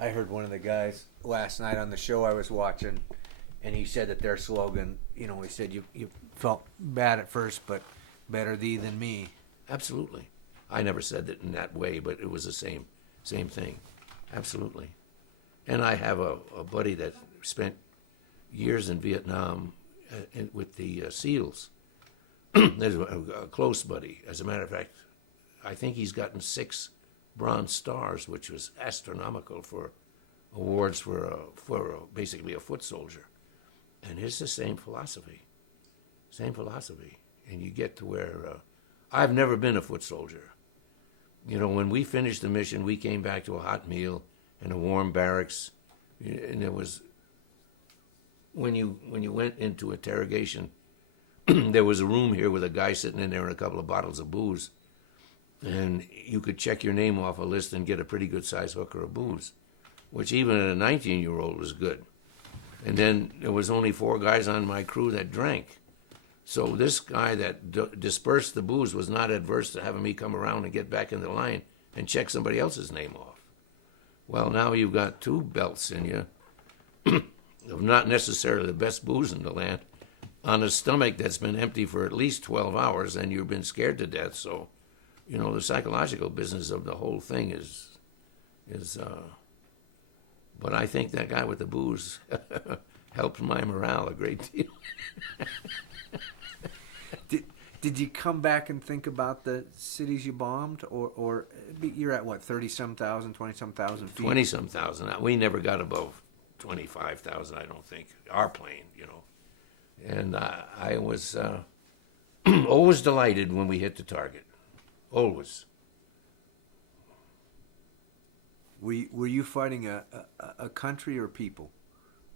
I heard one of the guys last night on the show I was watching, and he said that their slogan, he said you felt bad at first, but better thee than me. Absolutely. I never said it in that way, but it was the same thing. Absolutely. And I have a buddy that spent years in Vietnam with the SEALs. There's a close buddy. As a matter of fact, I think he's gotten 6 Bronze Stars, which was astronomical for awards for basically a foot soldier. And it's the same philosophy. And you get to where I've never been a foot soldier. When we finished the mission, we came back to a hot meal and a warm barracks. And there was, when you went into interrogation, there was a room here with a guy sitting in there and a couple of bottles of booze. And you could check your name off a list and get a pretty good size hooker of booze, which even at a 19-year-old was good. And then there was only 4 guys on my crew that drank. So this guy that dispersed the booze was not adverse to having me come around and get back in the line and check somebody else's name off. Well, now you've got 2 belts in you of not necessarily the best booze in the land on a stomach that's been empty for at least 12 hours and you've been scared to death. So, the psychological business of the whole thing is but I think that guy with the booze helped my morale a great deal. Did you come back and think about the cities you bombed, or you're at what, 30-some thousand, 20-some thousand feet? 20-some thousand. We never got above 25,000, I don't think. Our plane, And I was always delighted when we hit the target. Always. Were you fighting a country or people?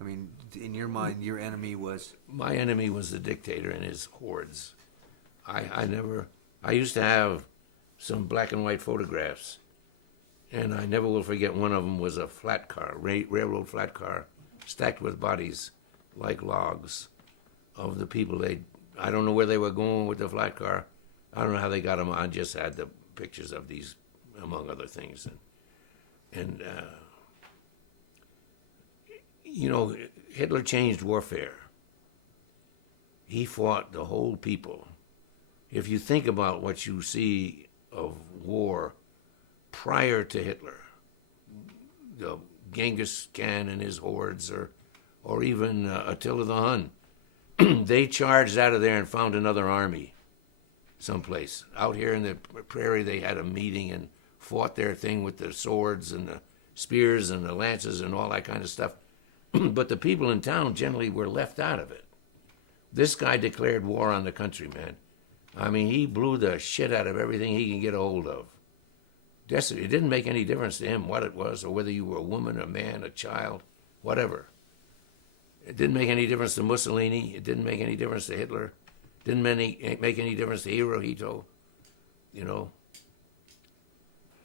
I mean, in your mind, your enemy was... My enemy was the dictator and his hordes. I used to have some black and white photographs, and I never will forget one of them was a flat car, railroad flat car, stacked with bodies like logs of the people. I don't know where they were going with the flat car. I don't know how they got them. I just had the pictures of these, among other things. And Hitler changed warfare. He fought the whole people. If you think about what you see of war prior to Hitler, the Genghis Khan and his hordes, or even Attila the Hun, they charged out of there and found another army someplace. Out here in the prairie, they had a meeting and fought their thing with the swords and the spears and the lances and all that kind of stuff. But the people in town generally were left out of it. This guy declared war on the country, man. I mean, he blew the shit out of everything he can get a hold of. It didn't make any difference to him what it was, or whether you were a woman, a man, a child, whatever. It didn't make any difference to Mussolini. It didn't make any difference to Hitler. Didn't make any difference to Hirohito.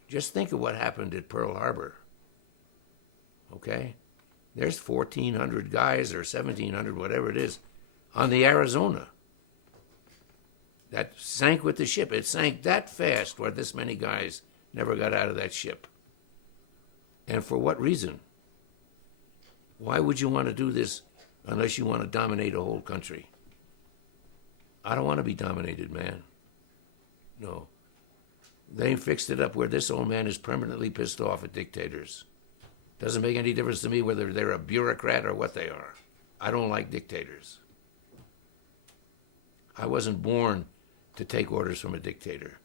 Just think of what happened at Pearl Harbor. Okay? There's 1,400 guys or 1,700, whatever it is, on the Arizona that sank with the ship. It sank that fast where this many guys never got out of that ship. And for what reason? Why would you want to do this unless you want to dominate a whole country? I don't want to be dominated, man. No. They fixed it up where this old man is permanently pissed off at dictators. Doesn't make any difference to me whether they're a bureaucrat or what they are. I don't like dictators. I wasn't born to take orders from a dictator.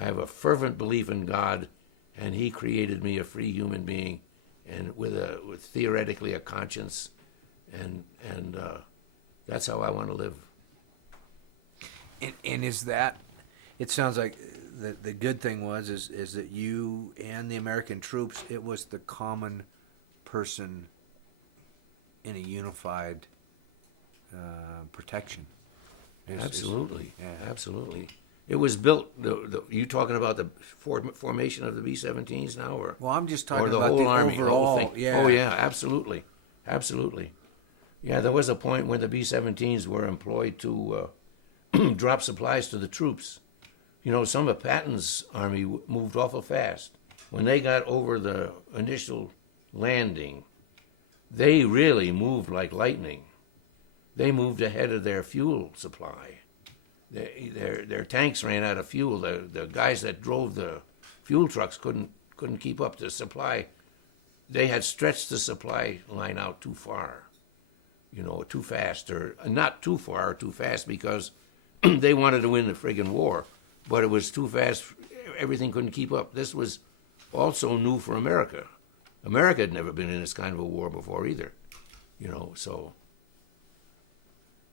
I have a fervent belief in God, and He created me a free human being, and with theoretically a conscience, and that's how I want to live. And is that? It sounds like the good thing is that you and the American troops, it was the common person in a unified protection. Absolutely, Yeah. absolutely. It was built. You talking about the formation of the B-17s now, or Well, I'm just talking or the about whole the army, overall. the whole thing? Yeah. Oh yeah, absolutely, absolutely. Yeah, there was a point when the B-17s were employed to drop supplies to the troops. You know, some of Patton's army moved awful fast. When they got over the initial landing, they really moved like lightning. They moved ahead of their fuel supply. Their tanks ran out of fuel. The guys that drove the fuel trucks couldn't keep up the supply. They had stretched the supply line out too far, you know, too fast, or not too far or too fast, because they wanted to win the friggin' war, but it was too fast. Everything couldn't keep up. This was also new for America. America had never been in this kind of a war before either, you know, so.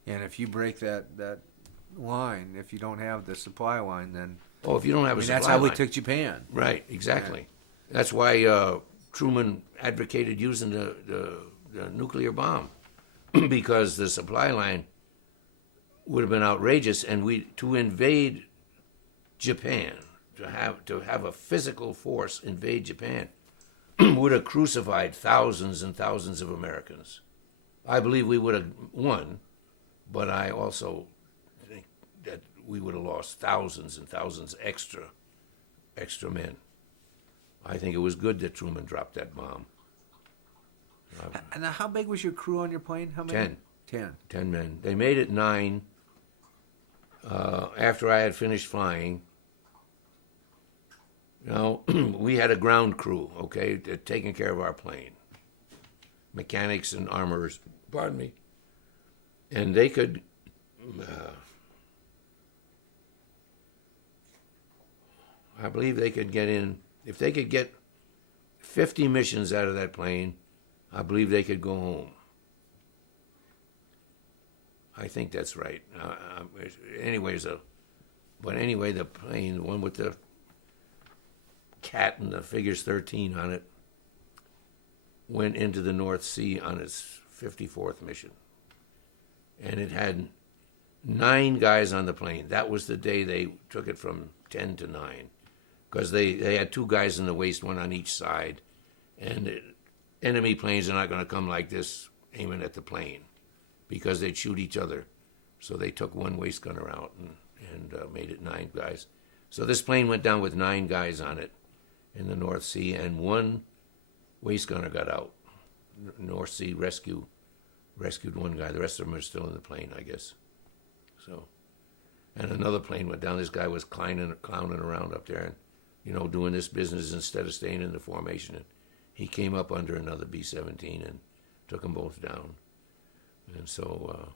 And if you break that line, if you don't have the supply line, then If you don't have a supply that's how we line. took Japan. Right, exactly. Right. That's why Truman advocated using the nuclear bomb, because the supply line would have been outrageous, and to invade Japan, to have a physical force invade Japan, would have crucified thousands and thousands of Americans. I believe we would have won, but I also think that we would have lost thousands and thousands extra men. I think it was good that Truman dropped that bomb. And how big was your crew on your plane? How many? 10. 10. 10 men. They made it 9 after I had finished flying. You know, we had a ground crew, okay, taking care of our plane. Mechanics and armorers, pardon me. And they could, I believe they could get in, if they could get 50 missions out of that plane, I believe they could go home. I think that's right. Anyway, the plane, the one with the cat and the figures 13 on it, went into the North Sea on its 54th mission. And it had 9 guys on the plane. That was the day they took it from 10 to 9. Because they had 2 guys in the waist, one on each side. And enemy planes are not going to come like this aiming at the plane, because they'd shoot each other. So they took one waist gunner out and made it 9 guys. So this plane went down with 9 guys on it in the North Sea, and 1 waist gunner got out. North Sea rescued 1 guy. The rest of them are still in the plane, I guess. So, and another plane went down. This guy was clowning around up there, and, you know, doing this business instead of staying in the formation. And he came up under another B-17 and took them both down. And so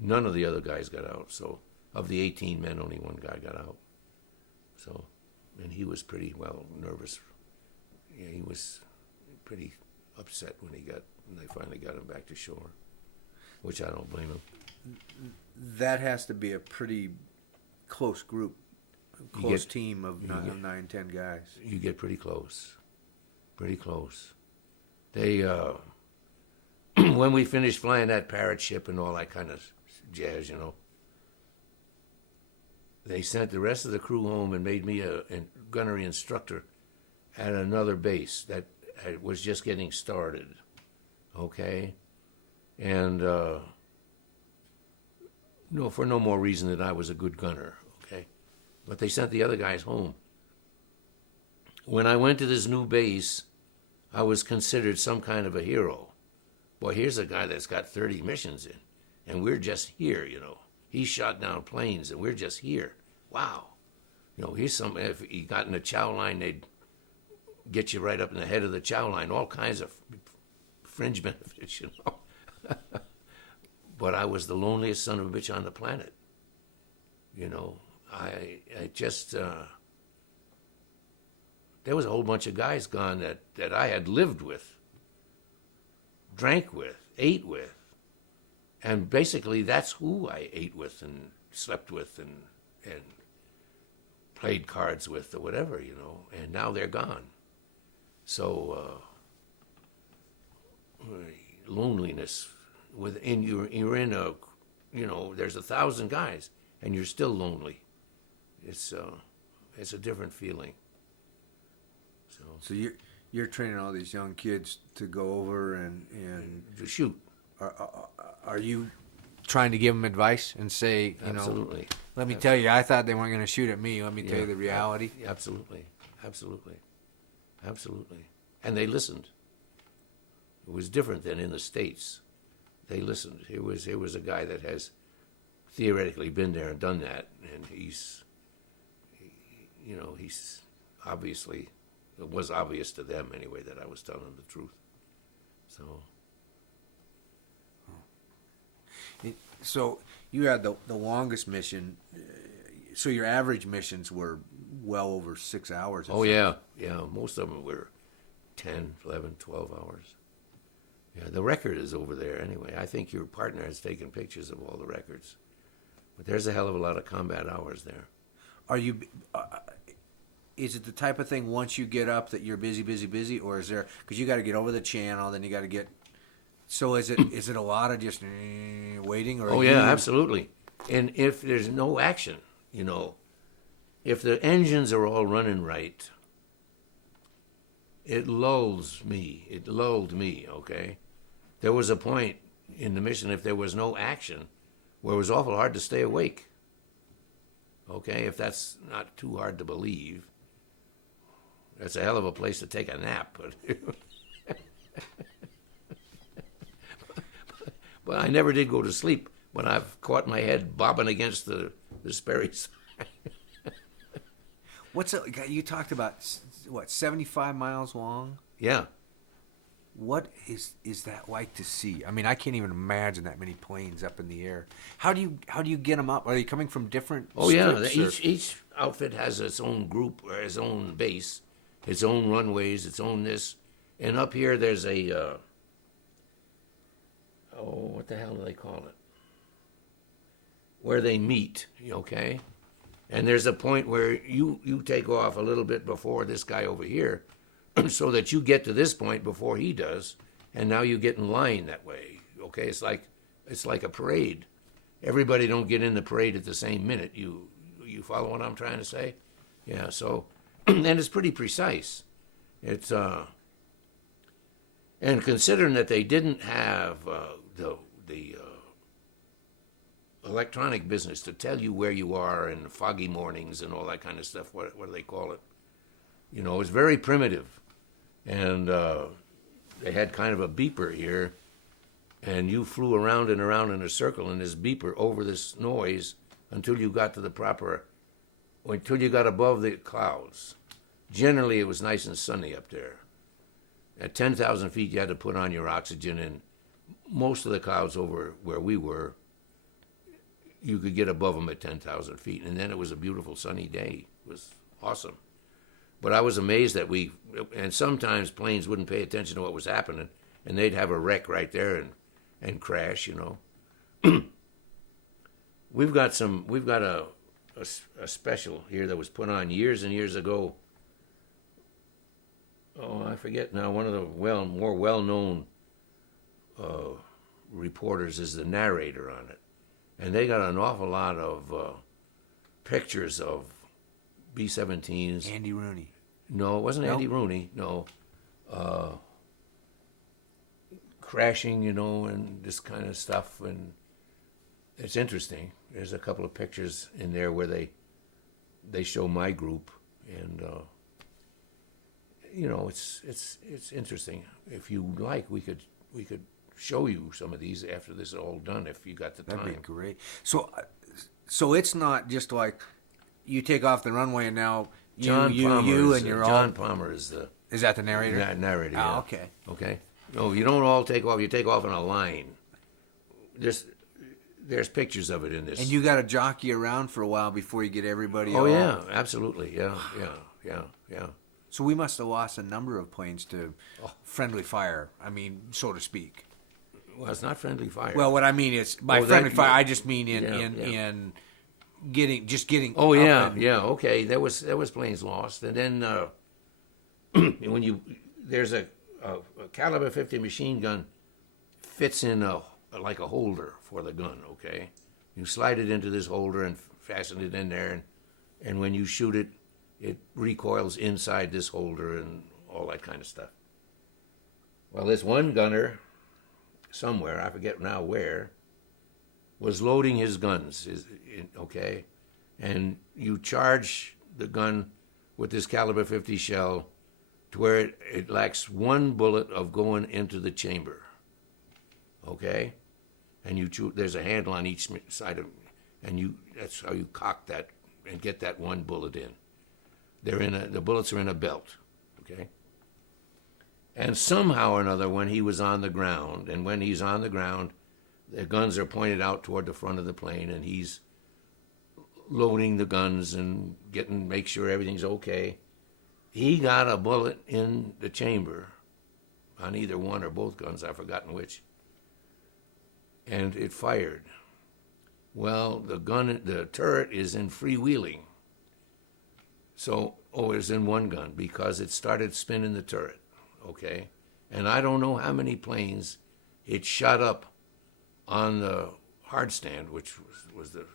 none of the other guys got out. So of the 18 men, only 1 guy got out. So, and he was pretty nervous. Yeah, he was pretty upset when they finally got him back to shore, which I don't blame him. That has to be a pretty close group, team of 9, 10 guys. You get pretty close. Pretty close. They, when we finished flying that Parrot Ship and all that kind of jazz, you know, they sent the rest of the crew home and made me a gunnery instructor at another base that was just getting started, okay? And no, for no more reason than I was a good gunner, okay? But they sent the other guys home. When I went to this new base, I was considered some kind of a hero. Boy, here's a guy that's got 30 missions in, and we're just here, you know. He shot down planes, and we're just here. Wow. You know, here's some, if you got in the chow line, they'd get you right up in the head of the chow line, all kinds of fringe benefits, you know. But I was the loneliest son of a bitch on the planet. You know, I just, there was a whole bunch of guys gone that I had lived with, drank with, ate with. And basically that's who I ate with and slept with and played cards with or whatever, you know. And now they're gone. So loneliness you're in a, you know, there's 1,000 guys and you're still lonely. It's a different feeling. So you're training all these young kids to go over and to shoot. Are you trying to give them advice and say, you Absolutely. know, let me tell you, I thought they weren't going to shoot at me. Let me tell you the reality. Absolutely. And they listened. It was different than in the States. They listened. Here was a guy that has theoretically been there and done that, and he's obviously, it was obvious to them anyway that I was telling them the truth. So you had the longest mission. So your average missions were well over 6 hours. Oh, yeah. Most of them were 10, 11, 12 hours. Yeah, the record is over there anyway. I think your partner has taken pictures of all the records. But there's a hell of a lot of combat hours there. Are you? Is it the type of thing once you get up that you're busy, or is there? Because you got to get over the channel, then you got to get. So is it a lot of just waiting? Or oh yeah, absolutely. And if there's no action, you know, if the engines are all running right, it lulls me. It lulled me. Okay, there was a point in the mission if there was no action, where it was awful hard to stay awake. Okay, if that's not too hard to believe, that's a hell of a place to take a nap. But I never did go to sleep when I've caught my head bobbing against the Sperry's. What's it? You talked about 75 miles long? Yeah. What is that like to see? I mean, I can't even imagine that many planes up in the air. How do you get them up? Are they coming from different? Oh yeah, strips, each outfit has its own group or its own base, its own runways, its own this. And up here there's a what the hell do they call it? Where they meet, okay? And there's a point where you take off a little bit before this guy over here, so that you get to this point before he does, and now you get in line that way, okay? It's like a parade. Everybody don't get in the parade at the same minute. You follow what I'm trying to say? Yeah, so, and it's pretty precise. It's, and considering that they didn't have the electronic business to tell you where you are in foggy mornings and all that kind of stuff, what do they call it? You know, it's very primitive. And they had kind of a beeper here, and you flew around and around in a circle in this beeper over this noise until you got to until you got above the clouds. Generally, it was nice and sunny up there. At 10,000 feet, you had to put on your oxygen, and most of the clouds over where we were, you could get above them at 10,000 feet, and then it was a beautiful sunny day. It was awesome. But I was amazed that and sometimes planes wouldn't pay attention to what was happening, and they'd have a wreck right there and crash, you know. We've got a special here that was put on years and years ago. Oh, I forget now. One of the more well-known reporters is the narrator on it. And they got an awful lot of pictures of B-17s. Andy Rooney. No, it wasn't Andy Rooney. No. Crashing, you know, and this kind of stuff. And it's interesting. There's a couple of pictures in there where they show my group. And, you know, it's interesting. If you like, we could show you some of these after this is all done if you got the time. That'd be great. So it's not just like you take off the runway and now you and you're all. John Palmer is the. Is that the narrator? Narrator. Oh, yeah. okay. Okay. No, you don't all take off. You take off in a line. There's pictures of it in this. And you got to jockey around for a while before you get everybody. Oh yeah, absolutely. Yeah. So we must have lost a number of planes to friendly fire. I mean, so to speak. Well, it's not friendly fire. Well, what I mean is by friendly fire, I just mean in getting. Oh yeah, up and, yeah. Okay, there was planes lost, and then when there's a caliber 50 machine gun fits in like a holder for the gun. Okay, you slide it into this holder and fasten it in there, and when you shoot it, it recoils inside this holder and all that kind of stuff. Well, this one gunner, somewhere, I forget now where, was loading his guns, okay? And you charge the gun with this caliber 50 shell to where it lacks one bullet of going into the chamber, okay? And there's a handle on each side of, and that's how you cock that and get that one bullet in. The bullets are in a belt, okay? And somehow or another, when he was on the ground, and when he's on the ground, the guns are pointed out toward the front of the plane, and he's loading the guns and make sure everything's okay. He got a bullet in the chamber on either one or both guns, I've forgotten which, and it fired. Well, the turret is in freewheeling. So, it's in one gun because it started spinning the turret, okay? And I don't know how many planes it shot up on the hard stand, which was the,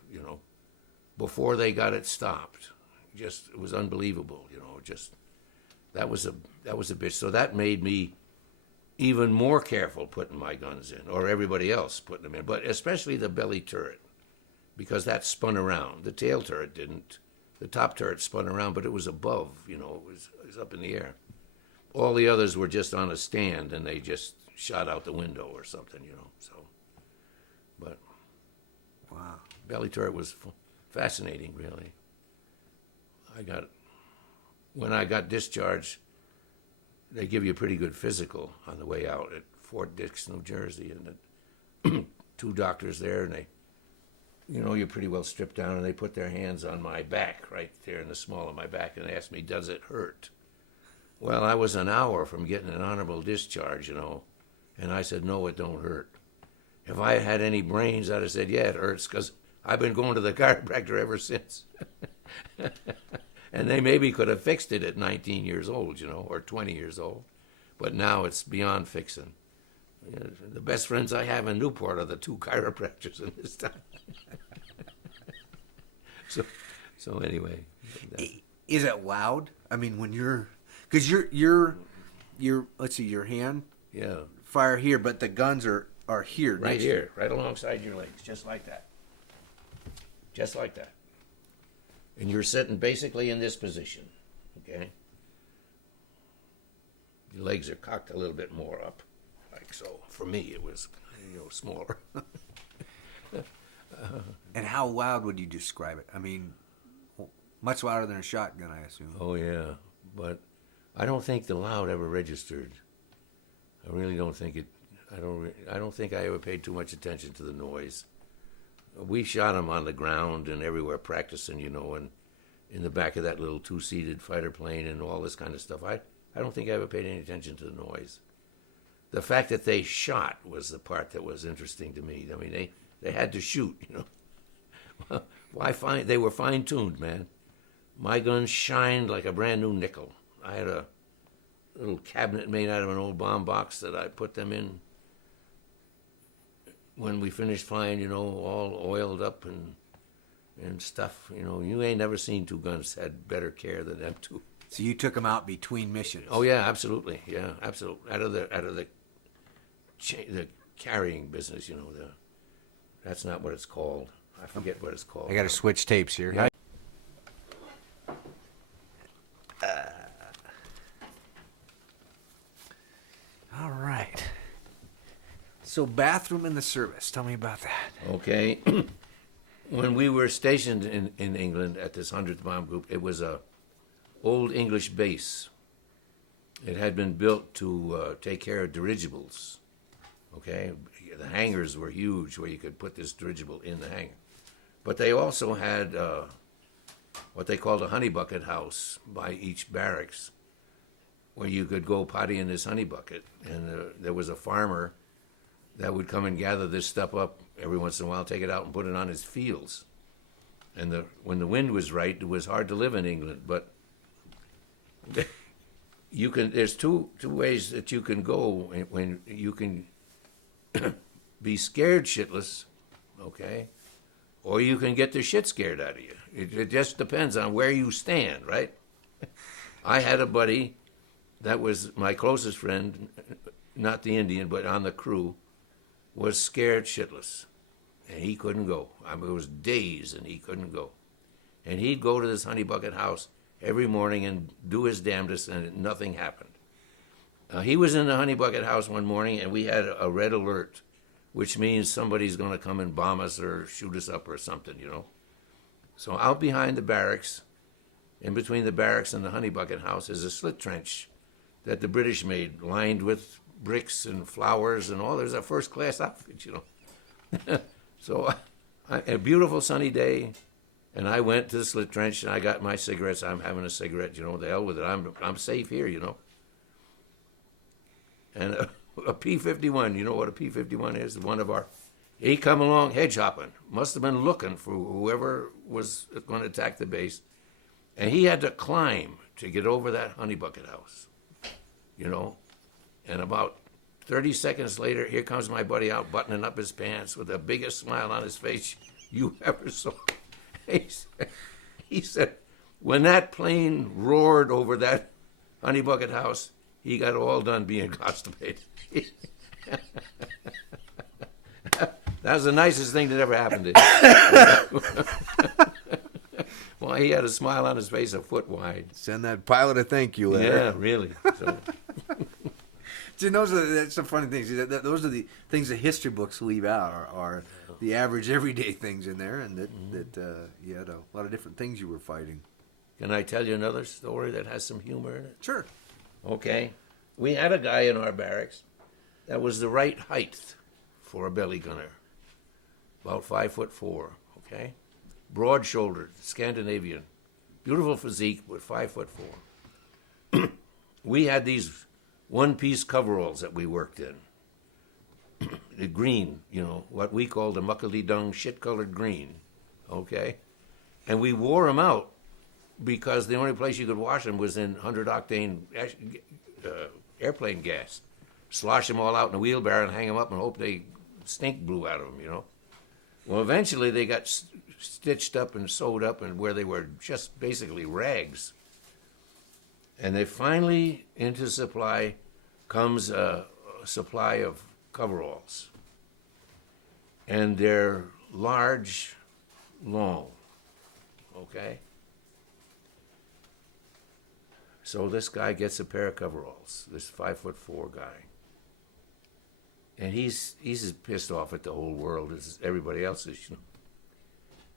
before they got it stopped. It was unbelievable, that was a bitch. So that made me even more careful putting my guns in, or everybody else putting them in, but especially the belly turret, because that spun around. The tail turret didn't. The top turret spun around, but it was above, it was up in the air. All the others were just on a stand, and they just shot out the window or something, so. But, wow. Belly turret was fascinating, really. When I got discharged, they give you a pretty good physical on the way out at Fort Dix, New Jersey, and two doctors there, and you're pretty well stripped down, and they put their hands on my back, right there in the small of my back, and asked me, does it hurt? Well, I was an hour from getting an honorable discharge, and I said, no, it don't hurt. If I had any brains, I'd have said, yeah, it hurts, because I've been going to the chiropractor ever since. And they maybe could have fixed it at 19 years old, or 20 years old. But now it's beyond fixing. The best friends I have in Newport are the two chiropractors in this town. So anyway. Is it loud? I mean, when because your let's see, your hand fire here, but the guns are here. Right here, right alongside your legs, just like that. Just like that. And you're sitting basically in this position, okay? Your legs are cocked a little bit more up, like so. For me, it was, smaller. And how loud would you describe it? I mean, much louder than a shotgun, I assume. Oh, yeah. But I don't think the loud ever registered. I really don't think it. I don't think I ever paid too much attention to the noise. We shot them on the ground and everywhere practicing, and in the back of that little two-seated fighter plane and all this kind of stuff. I don't think I ever paid any attention to the noise. The fact that they shot was the part that was interesting to me. I mean, they had to shoot, They were fine-tuned, man. My guns shined like a brand-new nickel. I had a little cabinet made out of an old bomb box that I put them in. When we finished flying, all oiled up and stuff, you ain't never seen two guns had better care than them two. So you took them out between missions. Oh yeah, absolutely, absolutely. Out of the carrying business, that's not what it's called. I forget what it's called. I got to switch tapes here. Yeah. All right. So bathroom in the service. Tell me about that. Okay. When we were stationed in England at this 100th Bomb Group, it was a old English base. It had been built to take care of dirigibles. Okay? The hangars were huge where you could put this dirigible in the hangar. But they also had what they called a honey bucket house by each barracks, where you could go potty in this honey bucket. And there was a farmer that would come and gather this stuff up every once in a while, take it out and put it on his fields. And when the wind was right, it was hard to live in England. But there's two ways that you can go when you can be scared shitless, okay? Or you can get the shit scared out of you. It just depends on where you stand, right? I had a buddy that was my closest friend, not the Indian, but on the crew, was scared shitless. And he couldn't go. I mean, it was days and he couldn't go. And he'd go to this honey bucket house every morning and do his damnedest, and nothing happened. He was in the honey bucket house one morning, and we had a red alert, which means somebody's going to come and bomb us or shoot us up or something, you know. So out behind the barracks, in between the barracks and the honey bucket house, is a slit trench that the British made, lined with bricks and flowers and all. There's a first-class outfit, you know. So a beautiful sunny day, and I went to the slit trench, and I got my cigarettes. I'm having a cigarette, you know, the hell with it. I'm safe here, you know. And a P-51, you know what a P-51 is? He come along hedge hopping. Must have been looking for whoever was going to attack the base. And he had to climb to get over that honey bucket house, you know. And about 30 seconds later, here comes my buddy out buttoning up his pants with the biggest smile on his face you ever saw. He said, when that plane roared over that honey bucket house, he got all done being constipated. That was the nicest thing that ever happened to him. Well, he had a smile on his face a foot wide. Send that pilot a thank you letter. Yeah, really. So. See, that's some funny things. Those are the things that history books leave out, are the average everyday things in there, and that you had a lot of different things you were fighting. Can I tell you another story that has some humor in it? Sure. Okay. We had a guy in our barracks that was the right height for a belly gunner, about 5'4", okay? Broad-shouldered, Scandinavian, beautiful physique, but 5'4". We had these one-piece coveralls that we worked in. The green, you know, what we call the muckety-dung shit-colored green, okay? And we wore them out because the only place you could wash them was in 100-octane airplane gas. Slosh them all out in a wheelbarrow and hang them up and hope they stink blew out of them, you know? Well, eventually they got stitched up and sewed up and where they were just basically rags. And they finally, into supply, comes a supply of coveralls. And they're large, long, okay? So this guy gets a pair of coveralls, this 5'4" guy. And he's as pissed off at the whole world as everybody else is, you know.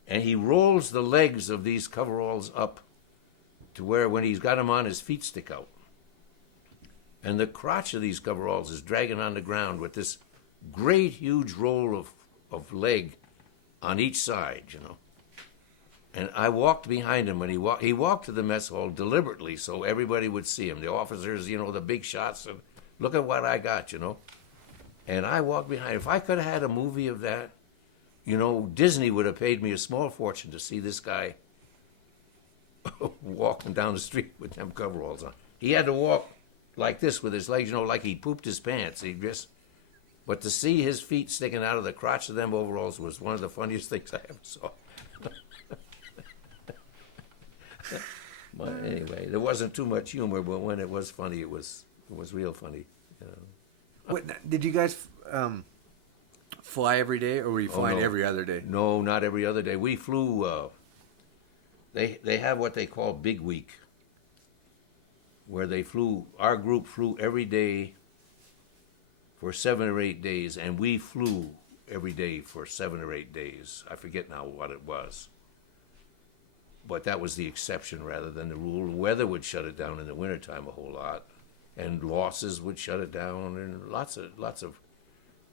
And he rolls the legs of these coveralls up to where when he's got them on, his feet stick out. And the crotch of these coveralls is dragging on the ground with this great, huge roll of leg on each side, you know. And I walked behind him, and he walked to the mess hall deliberately so everybody would see him. The officers, you know, the big shots, and look at what I got, you know. And I walked behind. If I could have had a movie of that, you know, Disney would have paid me a small fortune to see this guy walking down the street with them coveralls on. He had to walk like this with his legs, you know, like he pooped his pants. But to see his feet sticking out of the crotch of them overalls was one of the funniest things I ever saw. But anyway, there wasn't too much humor, but when it was funny, it was real funny. You know. What, did you guys fly every day, or were you flying every other day? No, not every other day. We flew. They have what they call Big Week, where they flew. Our group flew every day for 7 or 8 days, and we flew every day for 7 or 8 days. I forget now what it was. But that was the exception rather than the rule. The weather would shut it down in the wintertime a whole lot, and losses would shut it down, and lots of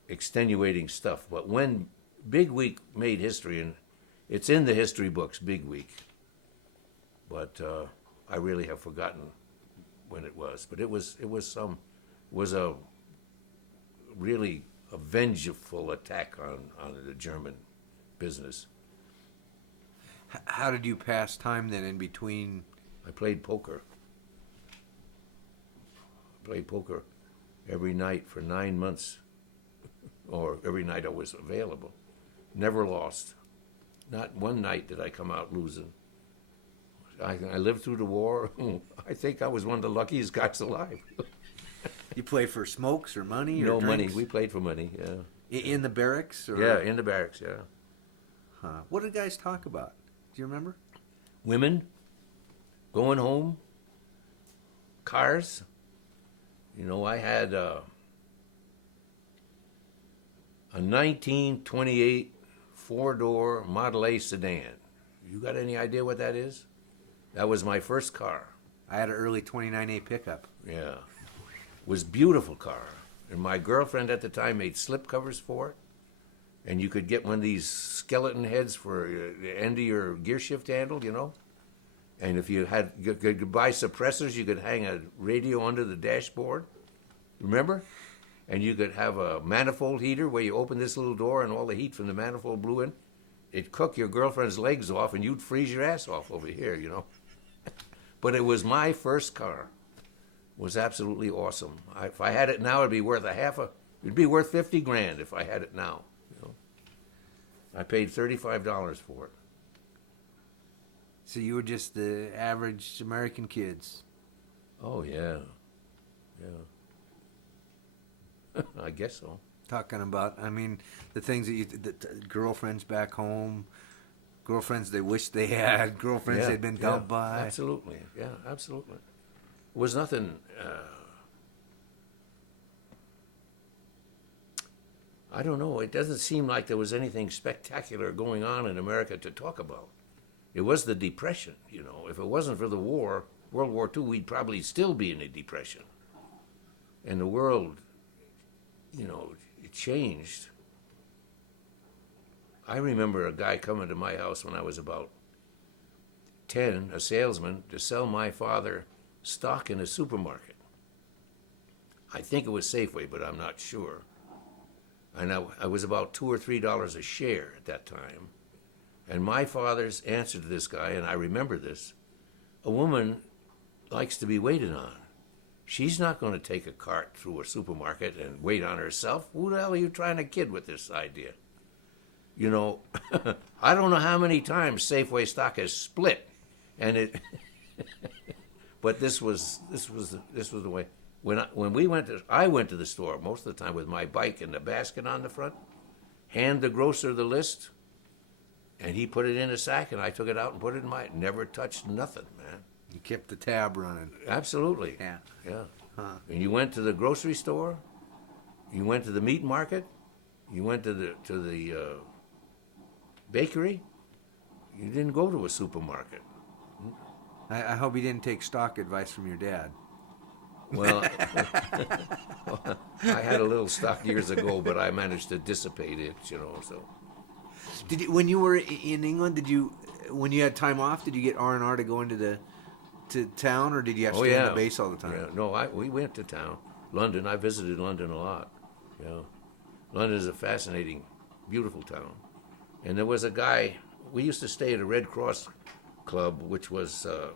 extenuating stuff. But when Big Week made history, and it's in the history books, Big Week, but I really have forgotten when it was, but it was a really a vengeful attack on the German business. How did you pass time then in between? I played poker. Every night for 9 months, or every night I was available. Never lost. Not one night did I come out losing. I lived through the war. I think I was one of the luckiest guys alive. You play for smokes or money or No drinks? money. We played for money, yeah. In the barracks? Or? Yeah, in the barracks, yeah. Huh. What did guys talk about? Do you remember? Women, going home, cars. You know, I had a 1928 four-door Model A sedan. You got any idea what that is? That was my first car. I had an early 29A pickup. Yeah. It was a beautiful car. And my girlfriend at the time made slip covers for it. And you could get one of these skeleton heads for the end of your gear shift handle, you know. And if you could buy suppressors, you could hang a radio under the dashboard. Remember? And you could have a manifold heater where you open this little door and all the heat from the manifold blew in. It'd cook your girlfriend's legs off and you'd freeze your ass off over here, you know. But it was my first car. It was absolutely awesome. If I had it now, it'd be worth it'd be worth $50,000 if I had it now. You know, I paid $35 for it. So you were just the average American kids. Oh yeah, yeah. I guess so. Talking about, I mean, the things that girlfriends back home, girlfriends they wish they had, girlfriends they'd been dumped by. Absolutely, yeah, absolutely. It was nothing. I don't know. It doesn't seem like there was anything spectacular going on in America to talk about. It was the Depression, you know. If it wasn't for the war, World War II, we'd probably still be in a depression. And the world, you know, it changed. I remember a guy coming to my house when I was about 10, a salesman, to sell my father stock in a supermarket. I think it was Safeway, but I'm not sure. And I was about $2 or $3 a share at that time. And my father's answer to this guy, and I remember this, a woman likes to be waited on. She's not going to take a cart through a supermarket and wait on herself. Who the hell are you trying to kid with this idea? You know, I don't know how many times Safeway stock has split, and it. But this was the way. I went to the store most of the time with my bike and the basket on the front, hand the grocer the list, and he put it in a sack, and I took it out and put it in my. Never touched nothing, man. You kept the tab running. Absolutely. Yeah. Yeah. Huh. And you went to the grocery store, you went to the meat market, you went to the bakery. You didn't go to a supermarket. I hope you didn't take stock advice from your dad. Well, I had a little stock years ago, but I managed to dissipate it, you know. So, When you were in England, when you had time off, did you get R&R to go into to town, or did you have to stay on the base all the time? Yeah. No, we went to town. London, I visited London a lot. Yeah. London is a fascinating, beautiful town. And there was a guy, we used to stay at a Red Cross club, which was a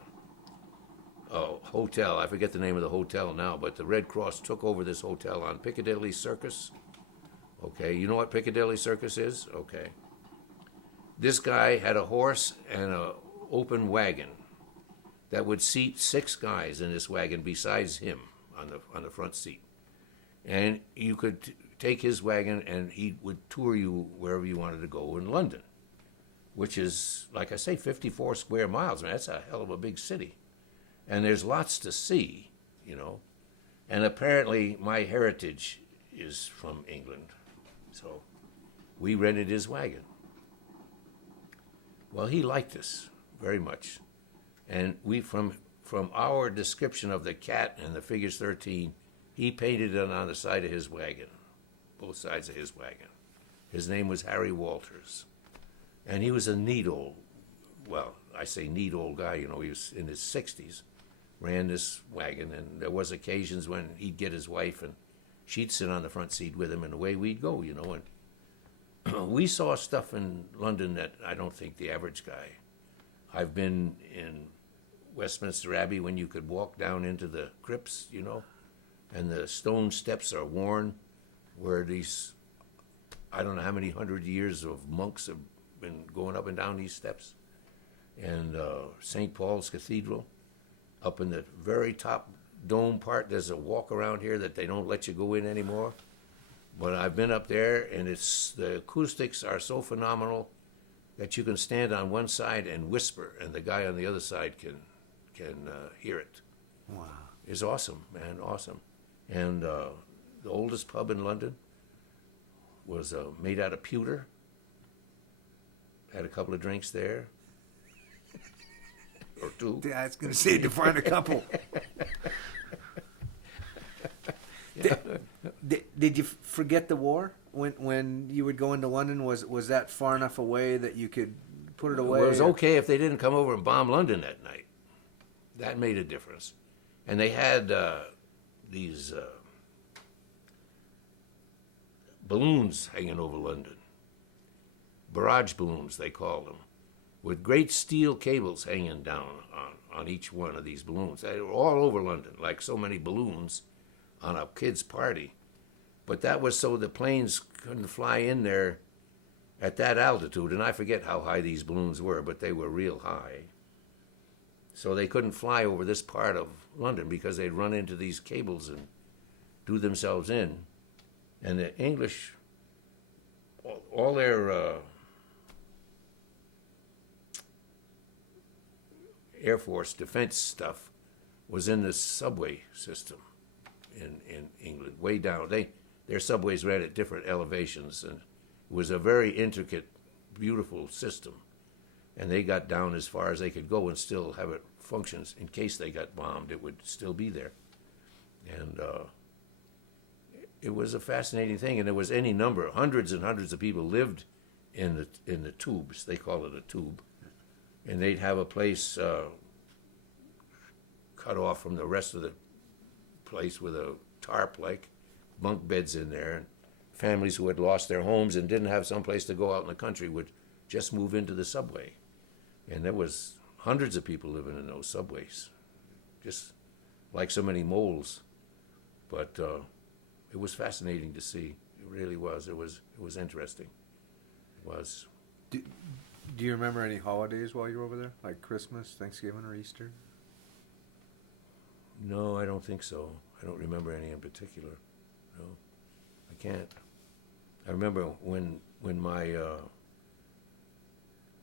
hotel. I forget the name of the hotel now, but the Red Cross took over this hotel on Piccadilly Circus. Okay, you know what Piccadilly Circus is? Okay. This guy had a horse and an open wagon that would seat 6 guys in this wagon besides him on the front seat. And you could take his wagon and he would tour you wherever you wanted to go in London, which is, like I say, 54 square miles. Man, that's a hell of a big city. And there's lots to see, you know. And apparently my heritage is from England. So we rented his wagon. Well, he liked us very much. And we, from our description of the cat and the figures 13, he painted it on the side of his wagon, both sides of his wagon. His name was Harry Walters. And he was a neat old, well, I say neat old guy, you know, he was in his 60s. ran this wagon, and there was occasions when he'd get his wife and she'd sit on the front seat with him, and away we'd go, you know. And we saw stuff in London that I don't think the average guy. I've been in Westminster Abbey when you could walk down into the crypts, you know, and the stone steps are worn, where these, I don't know how many hundred years of monks have been going up and down these steps. And St. Paul's Cathedral, up in the very top dome part, there's a walk around here that they don't let you go in anymore. But I've been up there, and the acoustics are so phenomenal that you can stand on one side and whisper, and the guy on the other side can hear it. Wow. It's awesome, man, awesome. And the oldest pub in London was made out of pewter. Had a couple of drinks there. Or two. Yeah, I was going to say, define a couple. Did you forget the war when you would go into London? Was that far enough away that you could put it away? Well, it was okay if they didn't come over and bomb London that night. That made a difference. And they had these balloons hanging over London. Barrage balloons, they call them, with great steel cables hanging down on each one of these balloons. They were all over London, like so many balloons on a kid's party. But that was so the planes couldn't fly in there at that altitude, and I forget how high these balloons were, but they were real high. So they couldn't fly over this part of London because they'd run into these cables and do themselves in. And the English, all their Air Force defense stuff was in the subway system in England, way down. Their subways ran at different elevations, and it was a very intricate, beautiful system. And they got down as far as they could go and still have it functions. In case they got bombed, it would still be there. And it was a fascinating thing, and there was any number, hundreds and hundreds of people lived in the tubes. They call it a tube. And they'd have a place cut off from the rest of the place with a tarp, like bunk beds in there. And families who had lost their homes and didn't have some place to go out in the country would just move into the subway. And there was hundreds of people living in those subways, just like so many moles. But it was fascinating to see. It really was. It was interesting. It was. Do you remember any holidays while you were over there, like Christmas, Thanksgiving, or Easter? No, I don't think so. I don't remember any in particular. No, I can't. I remember when my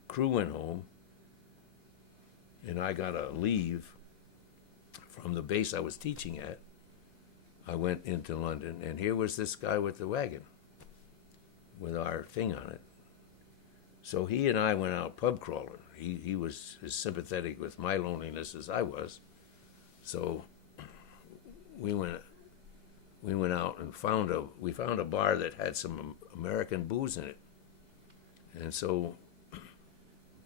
crew went home, and I got a leave from the base I was teaching at. I went into London, and here was this guy with the wagon with our thing on it. So he and I went out pub crawling. He was as sympathetic with my loneliness as I was. So we went out and found a bar that had some American booze in it. And so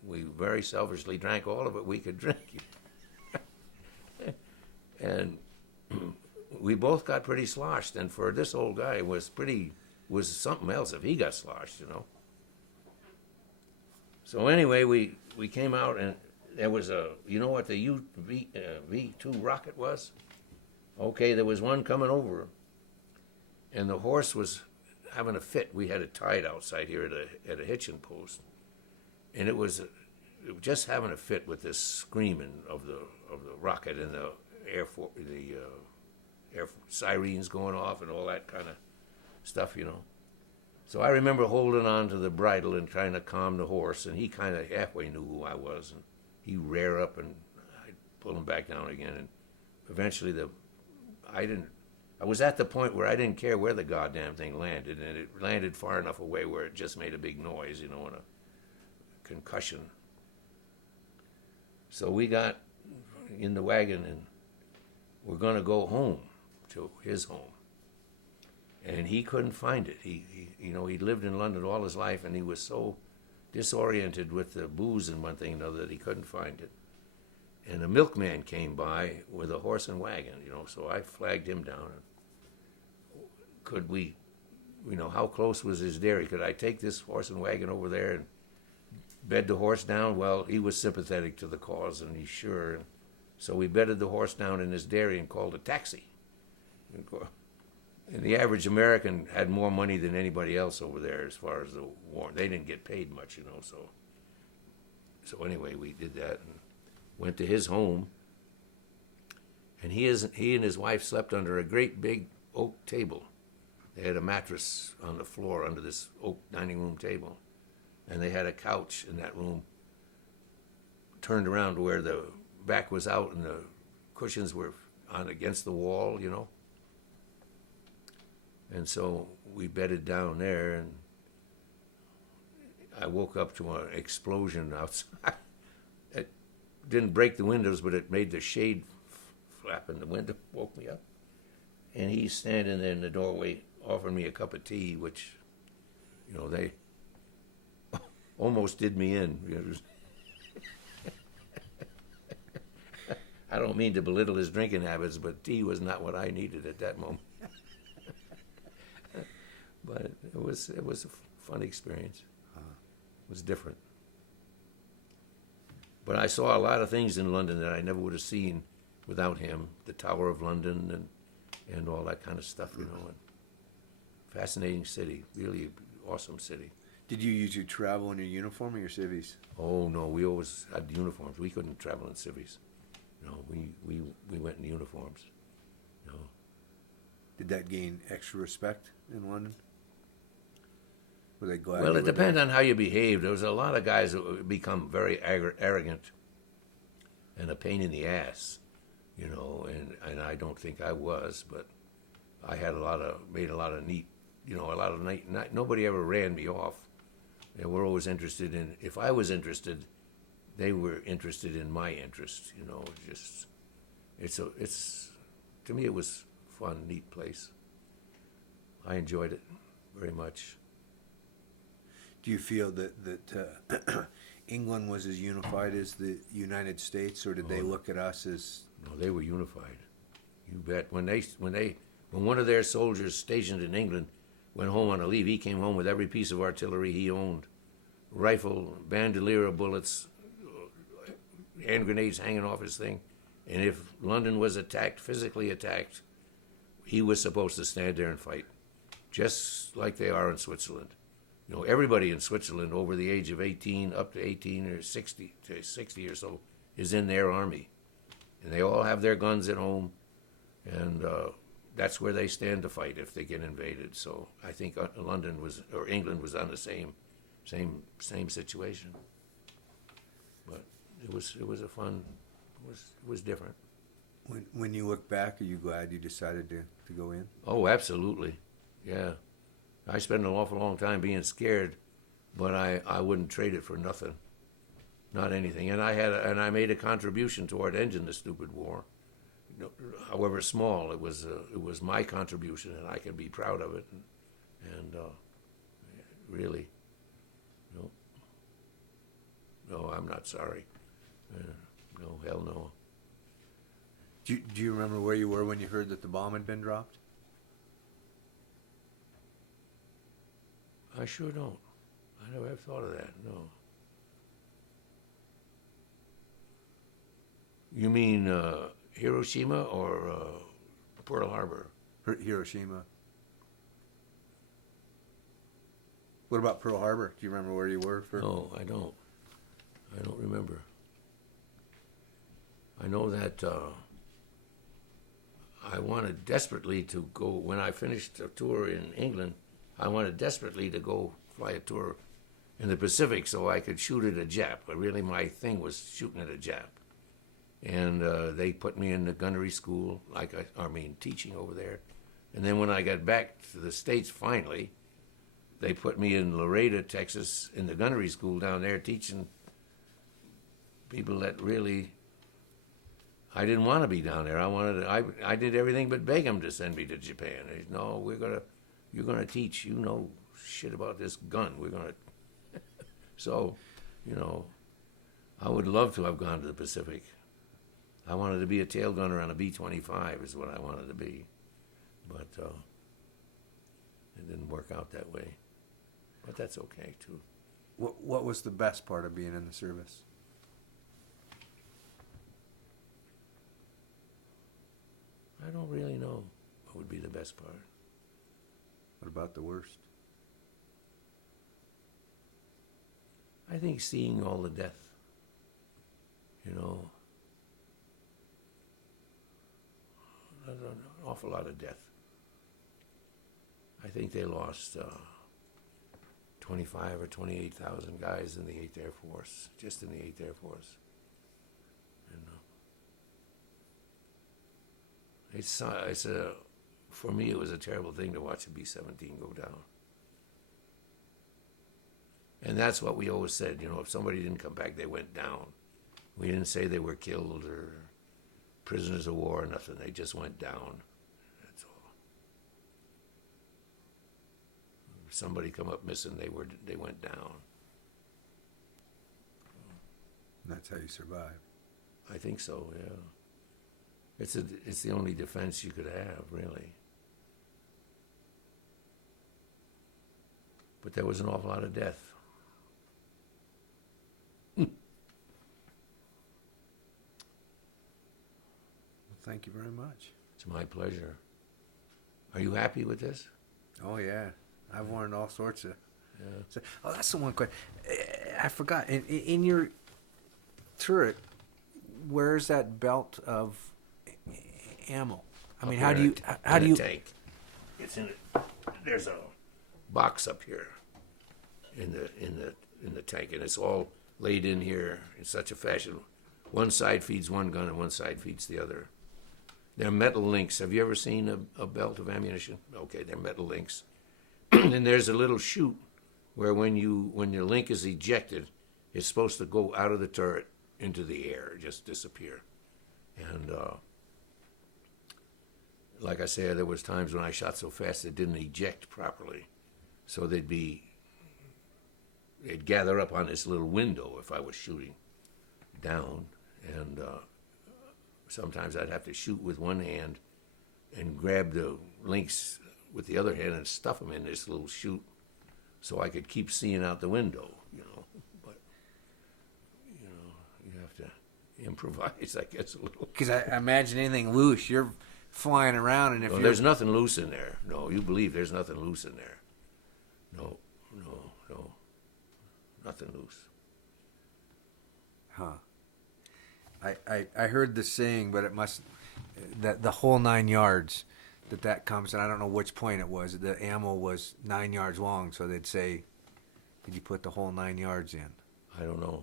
we very selfishly drank all of it we could drink. And we both got pretty sloshed, and for this old guy was something else if he got sloshed, you know. So anyway, we came out, and there was you know what the V2 rocket was? Okay, there was one coming over, and the horse was having a fit. We had it tied outside here at a hitching post, and it was just having a fit with this screaming of the rocket and the air sirens going off and all that kind of stuff, you know. So I remember holding on to the bridle and trying to calm the horse, and he kind of halfway knew who I was, and he'd rear up, and I'd pull him back down again, and eventually I was at the point where I didn't care where the goddamn thing landed, and it landed far enough away where it just made a big noise, you know, and a concussion. So we got in the wagon, and we're going to go home, to his home. And he couldn't find it. He lived in London all his life, and he was so disoriented with the booze and one thing and another that he couldn't find it. and a milkman came by with a horse and wagon, so I flagged him down. Could we, how close was his dairy? Could I take this horse and wagon over there and bed the horse down? Well, he was sympathetic to the cause, and he's sure. So we bedded the horse down in his dairy and called a taxi. And the average American had more money than anybody else over there as far as the war. They didn't get paid much, So anyway, we did that and went to his home. And he and his wife slept under a great big oak table. They had a mattress on the floor under this oak dining room table. And they had a couch in that room turned around to where the back was out and the cushions were on against the wall, And so we bedded down there, and I woke up to an explosion outside. It didn't break the windows, but it made the shade flap in the window, woke me up. And he's standing there in the doorway offering me a cup of tea, which, they almost did me in. I don't mean to belittle his drinking habits, but tea was not what I needed at that moment. But it was a fun experience. It was different. But I saw a lot of things in London that I never would have seen without him. The Tower of London and all that kind of stuff, And fascinating city, really awesome city. Did you usually travel in your uniform or your civvies? Oh no, we always had uniforms. We couldn't travel in civvies. We went in uniforms. Did that gain extra respect in London? Were they glad? Well, it depends on how you behave. There was a lot of guys that would become very arrogant and a pain in the ass, and I don't think I was, but I had made a lot of neat, nobody ever ran me off. They were always interested in, if I was interested, they were interested in my interest, to me it was a fun, neat place. I enjoyed it very much. Do you feel that England was as unified as the United States, or did they look at us as? No, they were unified. You bet. When one of their soldiers stationed in England went home on a leave, he came home with every piece of artillery he owned, rifle, bandolier of bullets, hand grenades hanging off his thing. And if London was attacked, physically attacked, he was supposed to stand there and fight, just like they are in Switzerland. Everybody in Switzerland over the age of 18, up to 18 or 60 or so, is in their army. And they all have their guns at home, and that's where they stand to fight if they get invaded. So I think England was on the same situation. But it was a fun, it was different. When you look back, are you glad you decided to go in? Oh, absolutely. Yeah. I spent an awful long time being scared, but I wouldn't trade it for nothing. Not anything. And I made a contribution toward ending the stupid war. However small, it was my contribution, and I can be proud of it. And really, no, I'm not sorry. No, hell no. Do you remember where you were when you heard that the bomb had been dropped? I sure don't. I never have thought of that, no. You mean Hiroshima or Pearl Harbor? Hiroshima. What about Pearl Harbor? Do you remember where you were? No, I don't. I don't remember. I know that I wanted desperately to go, when I finished a tour in England, I wanted desperately to go fly a tour in the Pacific so I could shoot at a Jap. But really my thing was shooting at a Jap. And they put me in the Gunnery School, teaching over there. And then when I got back to the States finally, they put me in Laredo, Texas, in the Gunnery School down there teaching people that really, I didn't want to be down there. I did everything but beg them to send me to Japan. They said, no, you're gonna teach. You know shit about this gun. We're gonna. So, I would love to have gone to the Pacific, I wanted to be a tail gunner on a B-25 is what I wanted to be. But it didn't work out that way. But that's okay, too. What was the best part of being in the service? I don't really know what would be the best part. What about the worst? I think seeing all the death, you know, an awful lot of death. I think they lost 25 or 28,000 guys in the 8th Air Force, just in the 8th Air Force. And it's for me, it was a terrible thing to watch a B-17 go down. And that's what we always said, you know, if somebody didn't come back, they went down. We didn't say they were killed or prisoners of war or nothing. They just went down. That's all. If somebody come up missing, they went down. That's how you survive. I think so, yeah. It's the only defense you could have, really. But there was an awful lot of death. Thank you very much. It's my pleasure. Are you happy with this? Oh, yeah. I've learned all sorts of... Yeah. So, that's the one question. I forgot. In your turret, where's that belt of ammo? I mean, how do you... Tank. It's in it. There's a box up here in the tank, and it's all laid in here in such a fashion. One side feeds one gun and one side feeds the other. They're metal links. Have you ever seen a belt of ammunition? Okay, they're metal links. And there's a little chute where when your link is ejected, it's supposed to go out of the turret into the air, just disappear. And like I said, there was times when I shot so fast it didn't eject properly. So they'd gather up on this little window if I was shooting down. And sometimes I'd have to shoot with one hand and grab the links with the other hand and stuff them in this little chute so I could keep seeing out the window, you know. But, you know, you have to improvise, I guess, a little. Because I imagine anything loose, you're flying around, and if there's nothing loose in there. No, you believe there's nothing loose in there. No, nothing loose. Huh. I heard the saying, but it must, that the whole 9 yards, that comes, and I don't know which point it was. The ammo was 9 yards long, so they'd say, did you put the whole 9 yards in? I don't know.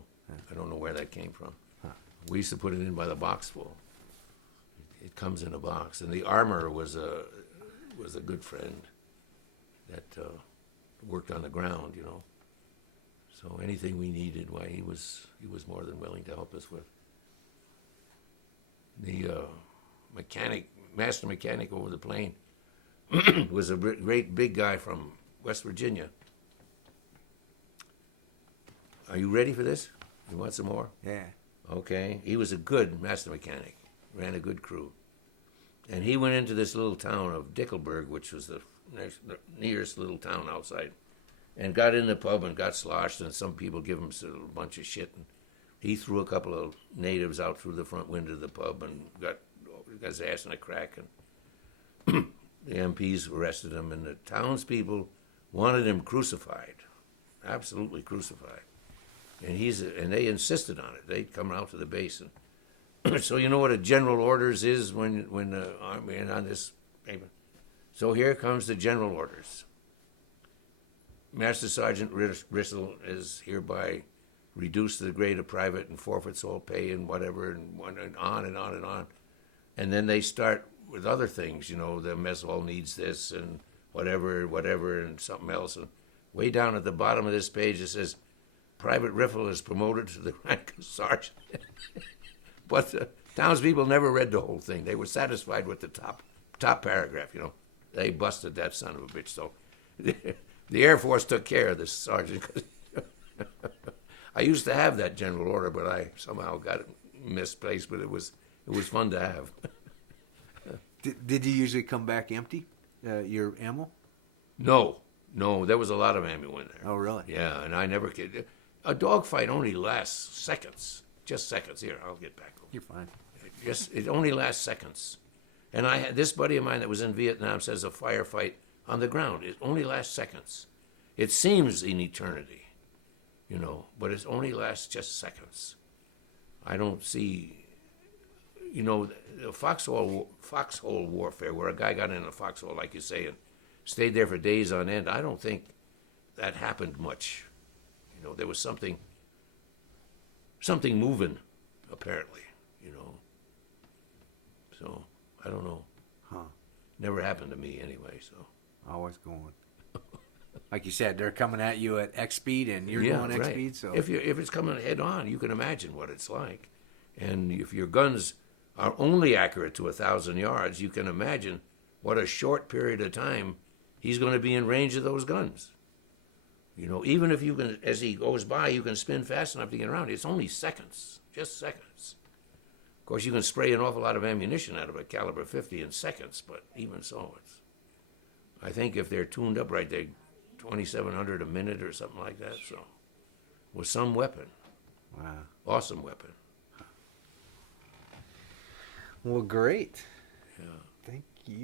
I don't know where that came from. Huh. We used to put it in by the box full. It comes in a box, and the armor was a good friend that worked on the ground, you know. So anything we needed, why he was more than willing to help us with. The master mechanic over the plane was a great big guy from West Virginia. Are you ready for this? You want some more? Yeah. Okay. He was a good master mechanic, ran a good crew. And he went into this little town of Dickelberg, which was the nearest little town outside, and got in the pub and got sloshed, and some people give him a bunch of shit. And he threw a couple of natives out through the front window of the pub and got his ass in a crack. And the MPs arrested him, and the townspeople wanted him crucified, absolutely crucified. And they insisted on it. They'd come out to the base. And so you know what a general orders is when the army and on this paper. So here comes the general orders. Master Sergeant Rissell is hereby reduced to the grade of private and forfeits all pay and whatever, and on and on and on. And then they start with other things, you know, the mess hall needs this and whatever, and something else. And way down at the bottom of this page it says, Private Riffle is promoted to the rank of sergeant. But the townspeople never read the whole thing. They were satisfied with the top paragraph, you know. They busted that son of a bitch. So the Air Force took care of this sergeant. I used to have that general order, but I somehow got it misplaced. But It was fun to have. Did you usually come back empty? Your ammo? No, there was a lot of ammo in there. Oh, really? Yeah, and I never could. A dogfight only lasts seconds, just seconds. Here, I'll get back. You're fine. It only lasts seconds. And I had this buddy of mine that was in Vietnam says a firefight on the ground, it only lasts seconds. It seems an eternity, but it only lasts just seconds. I don't see, the foxhole warfare, where a guy got in a foxhole, like you say, and stayed there for days on end. I don't think that happened much. There was something moving, apparently. So I don't know. Huh? Never happened to me anyway. So always going. Like you said, they're coming at you at X speed, and you're going X speed. So if it's coming head on, you can imagine what it's like. And if your guns are only accurate to 1,000 yards, you can imagine what a short period of time he's going to be in range of those guns. Even if you can, as he goes by, you can spin fast enough to get around. It's only seconds, just seconds. Of course, you can spray an awful lot of ammunition out of a caliber 50 in seconds, but even so, I think if they're tuned up right, they're 2,700 a minute or something like that. So, with some weapon, wow, awesome weapon. Well, great. Yeah. Thank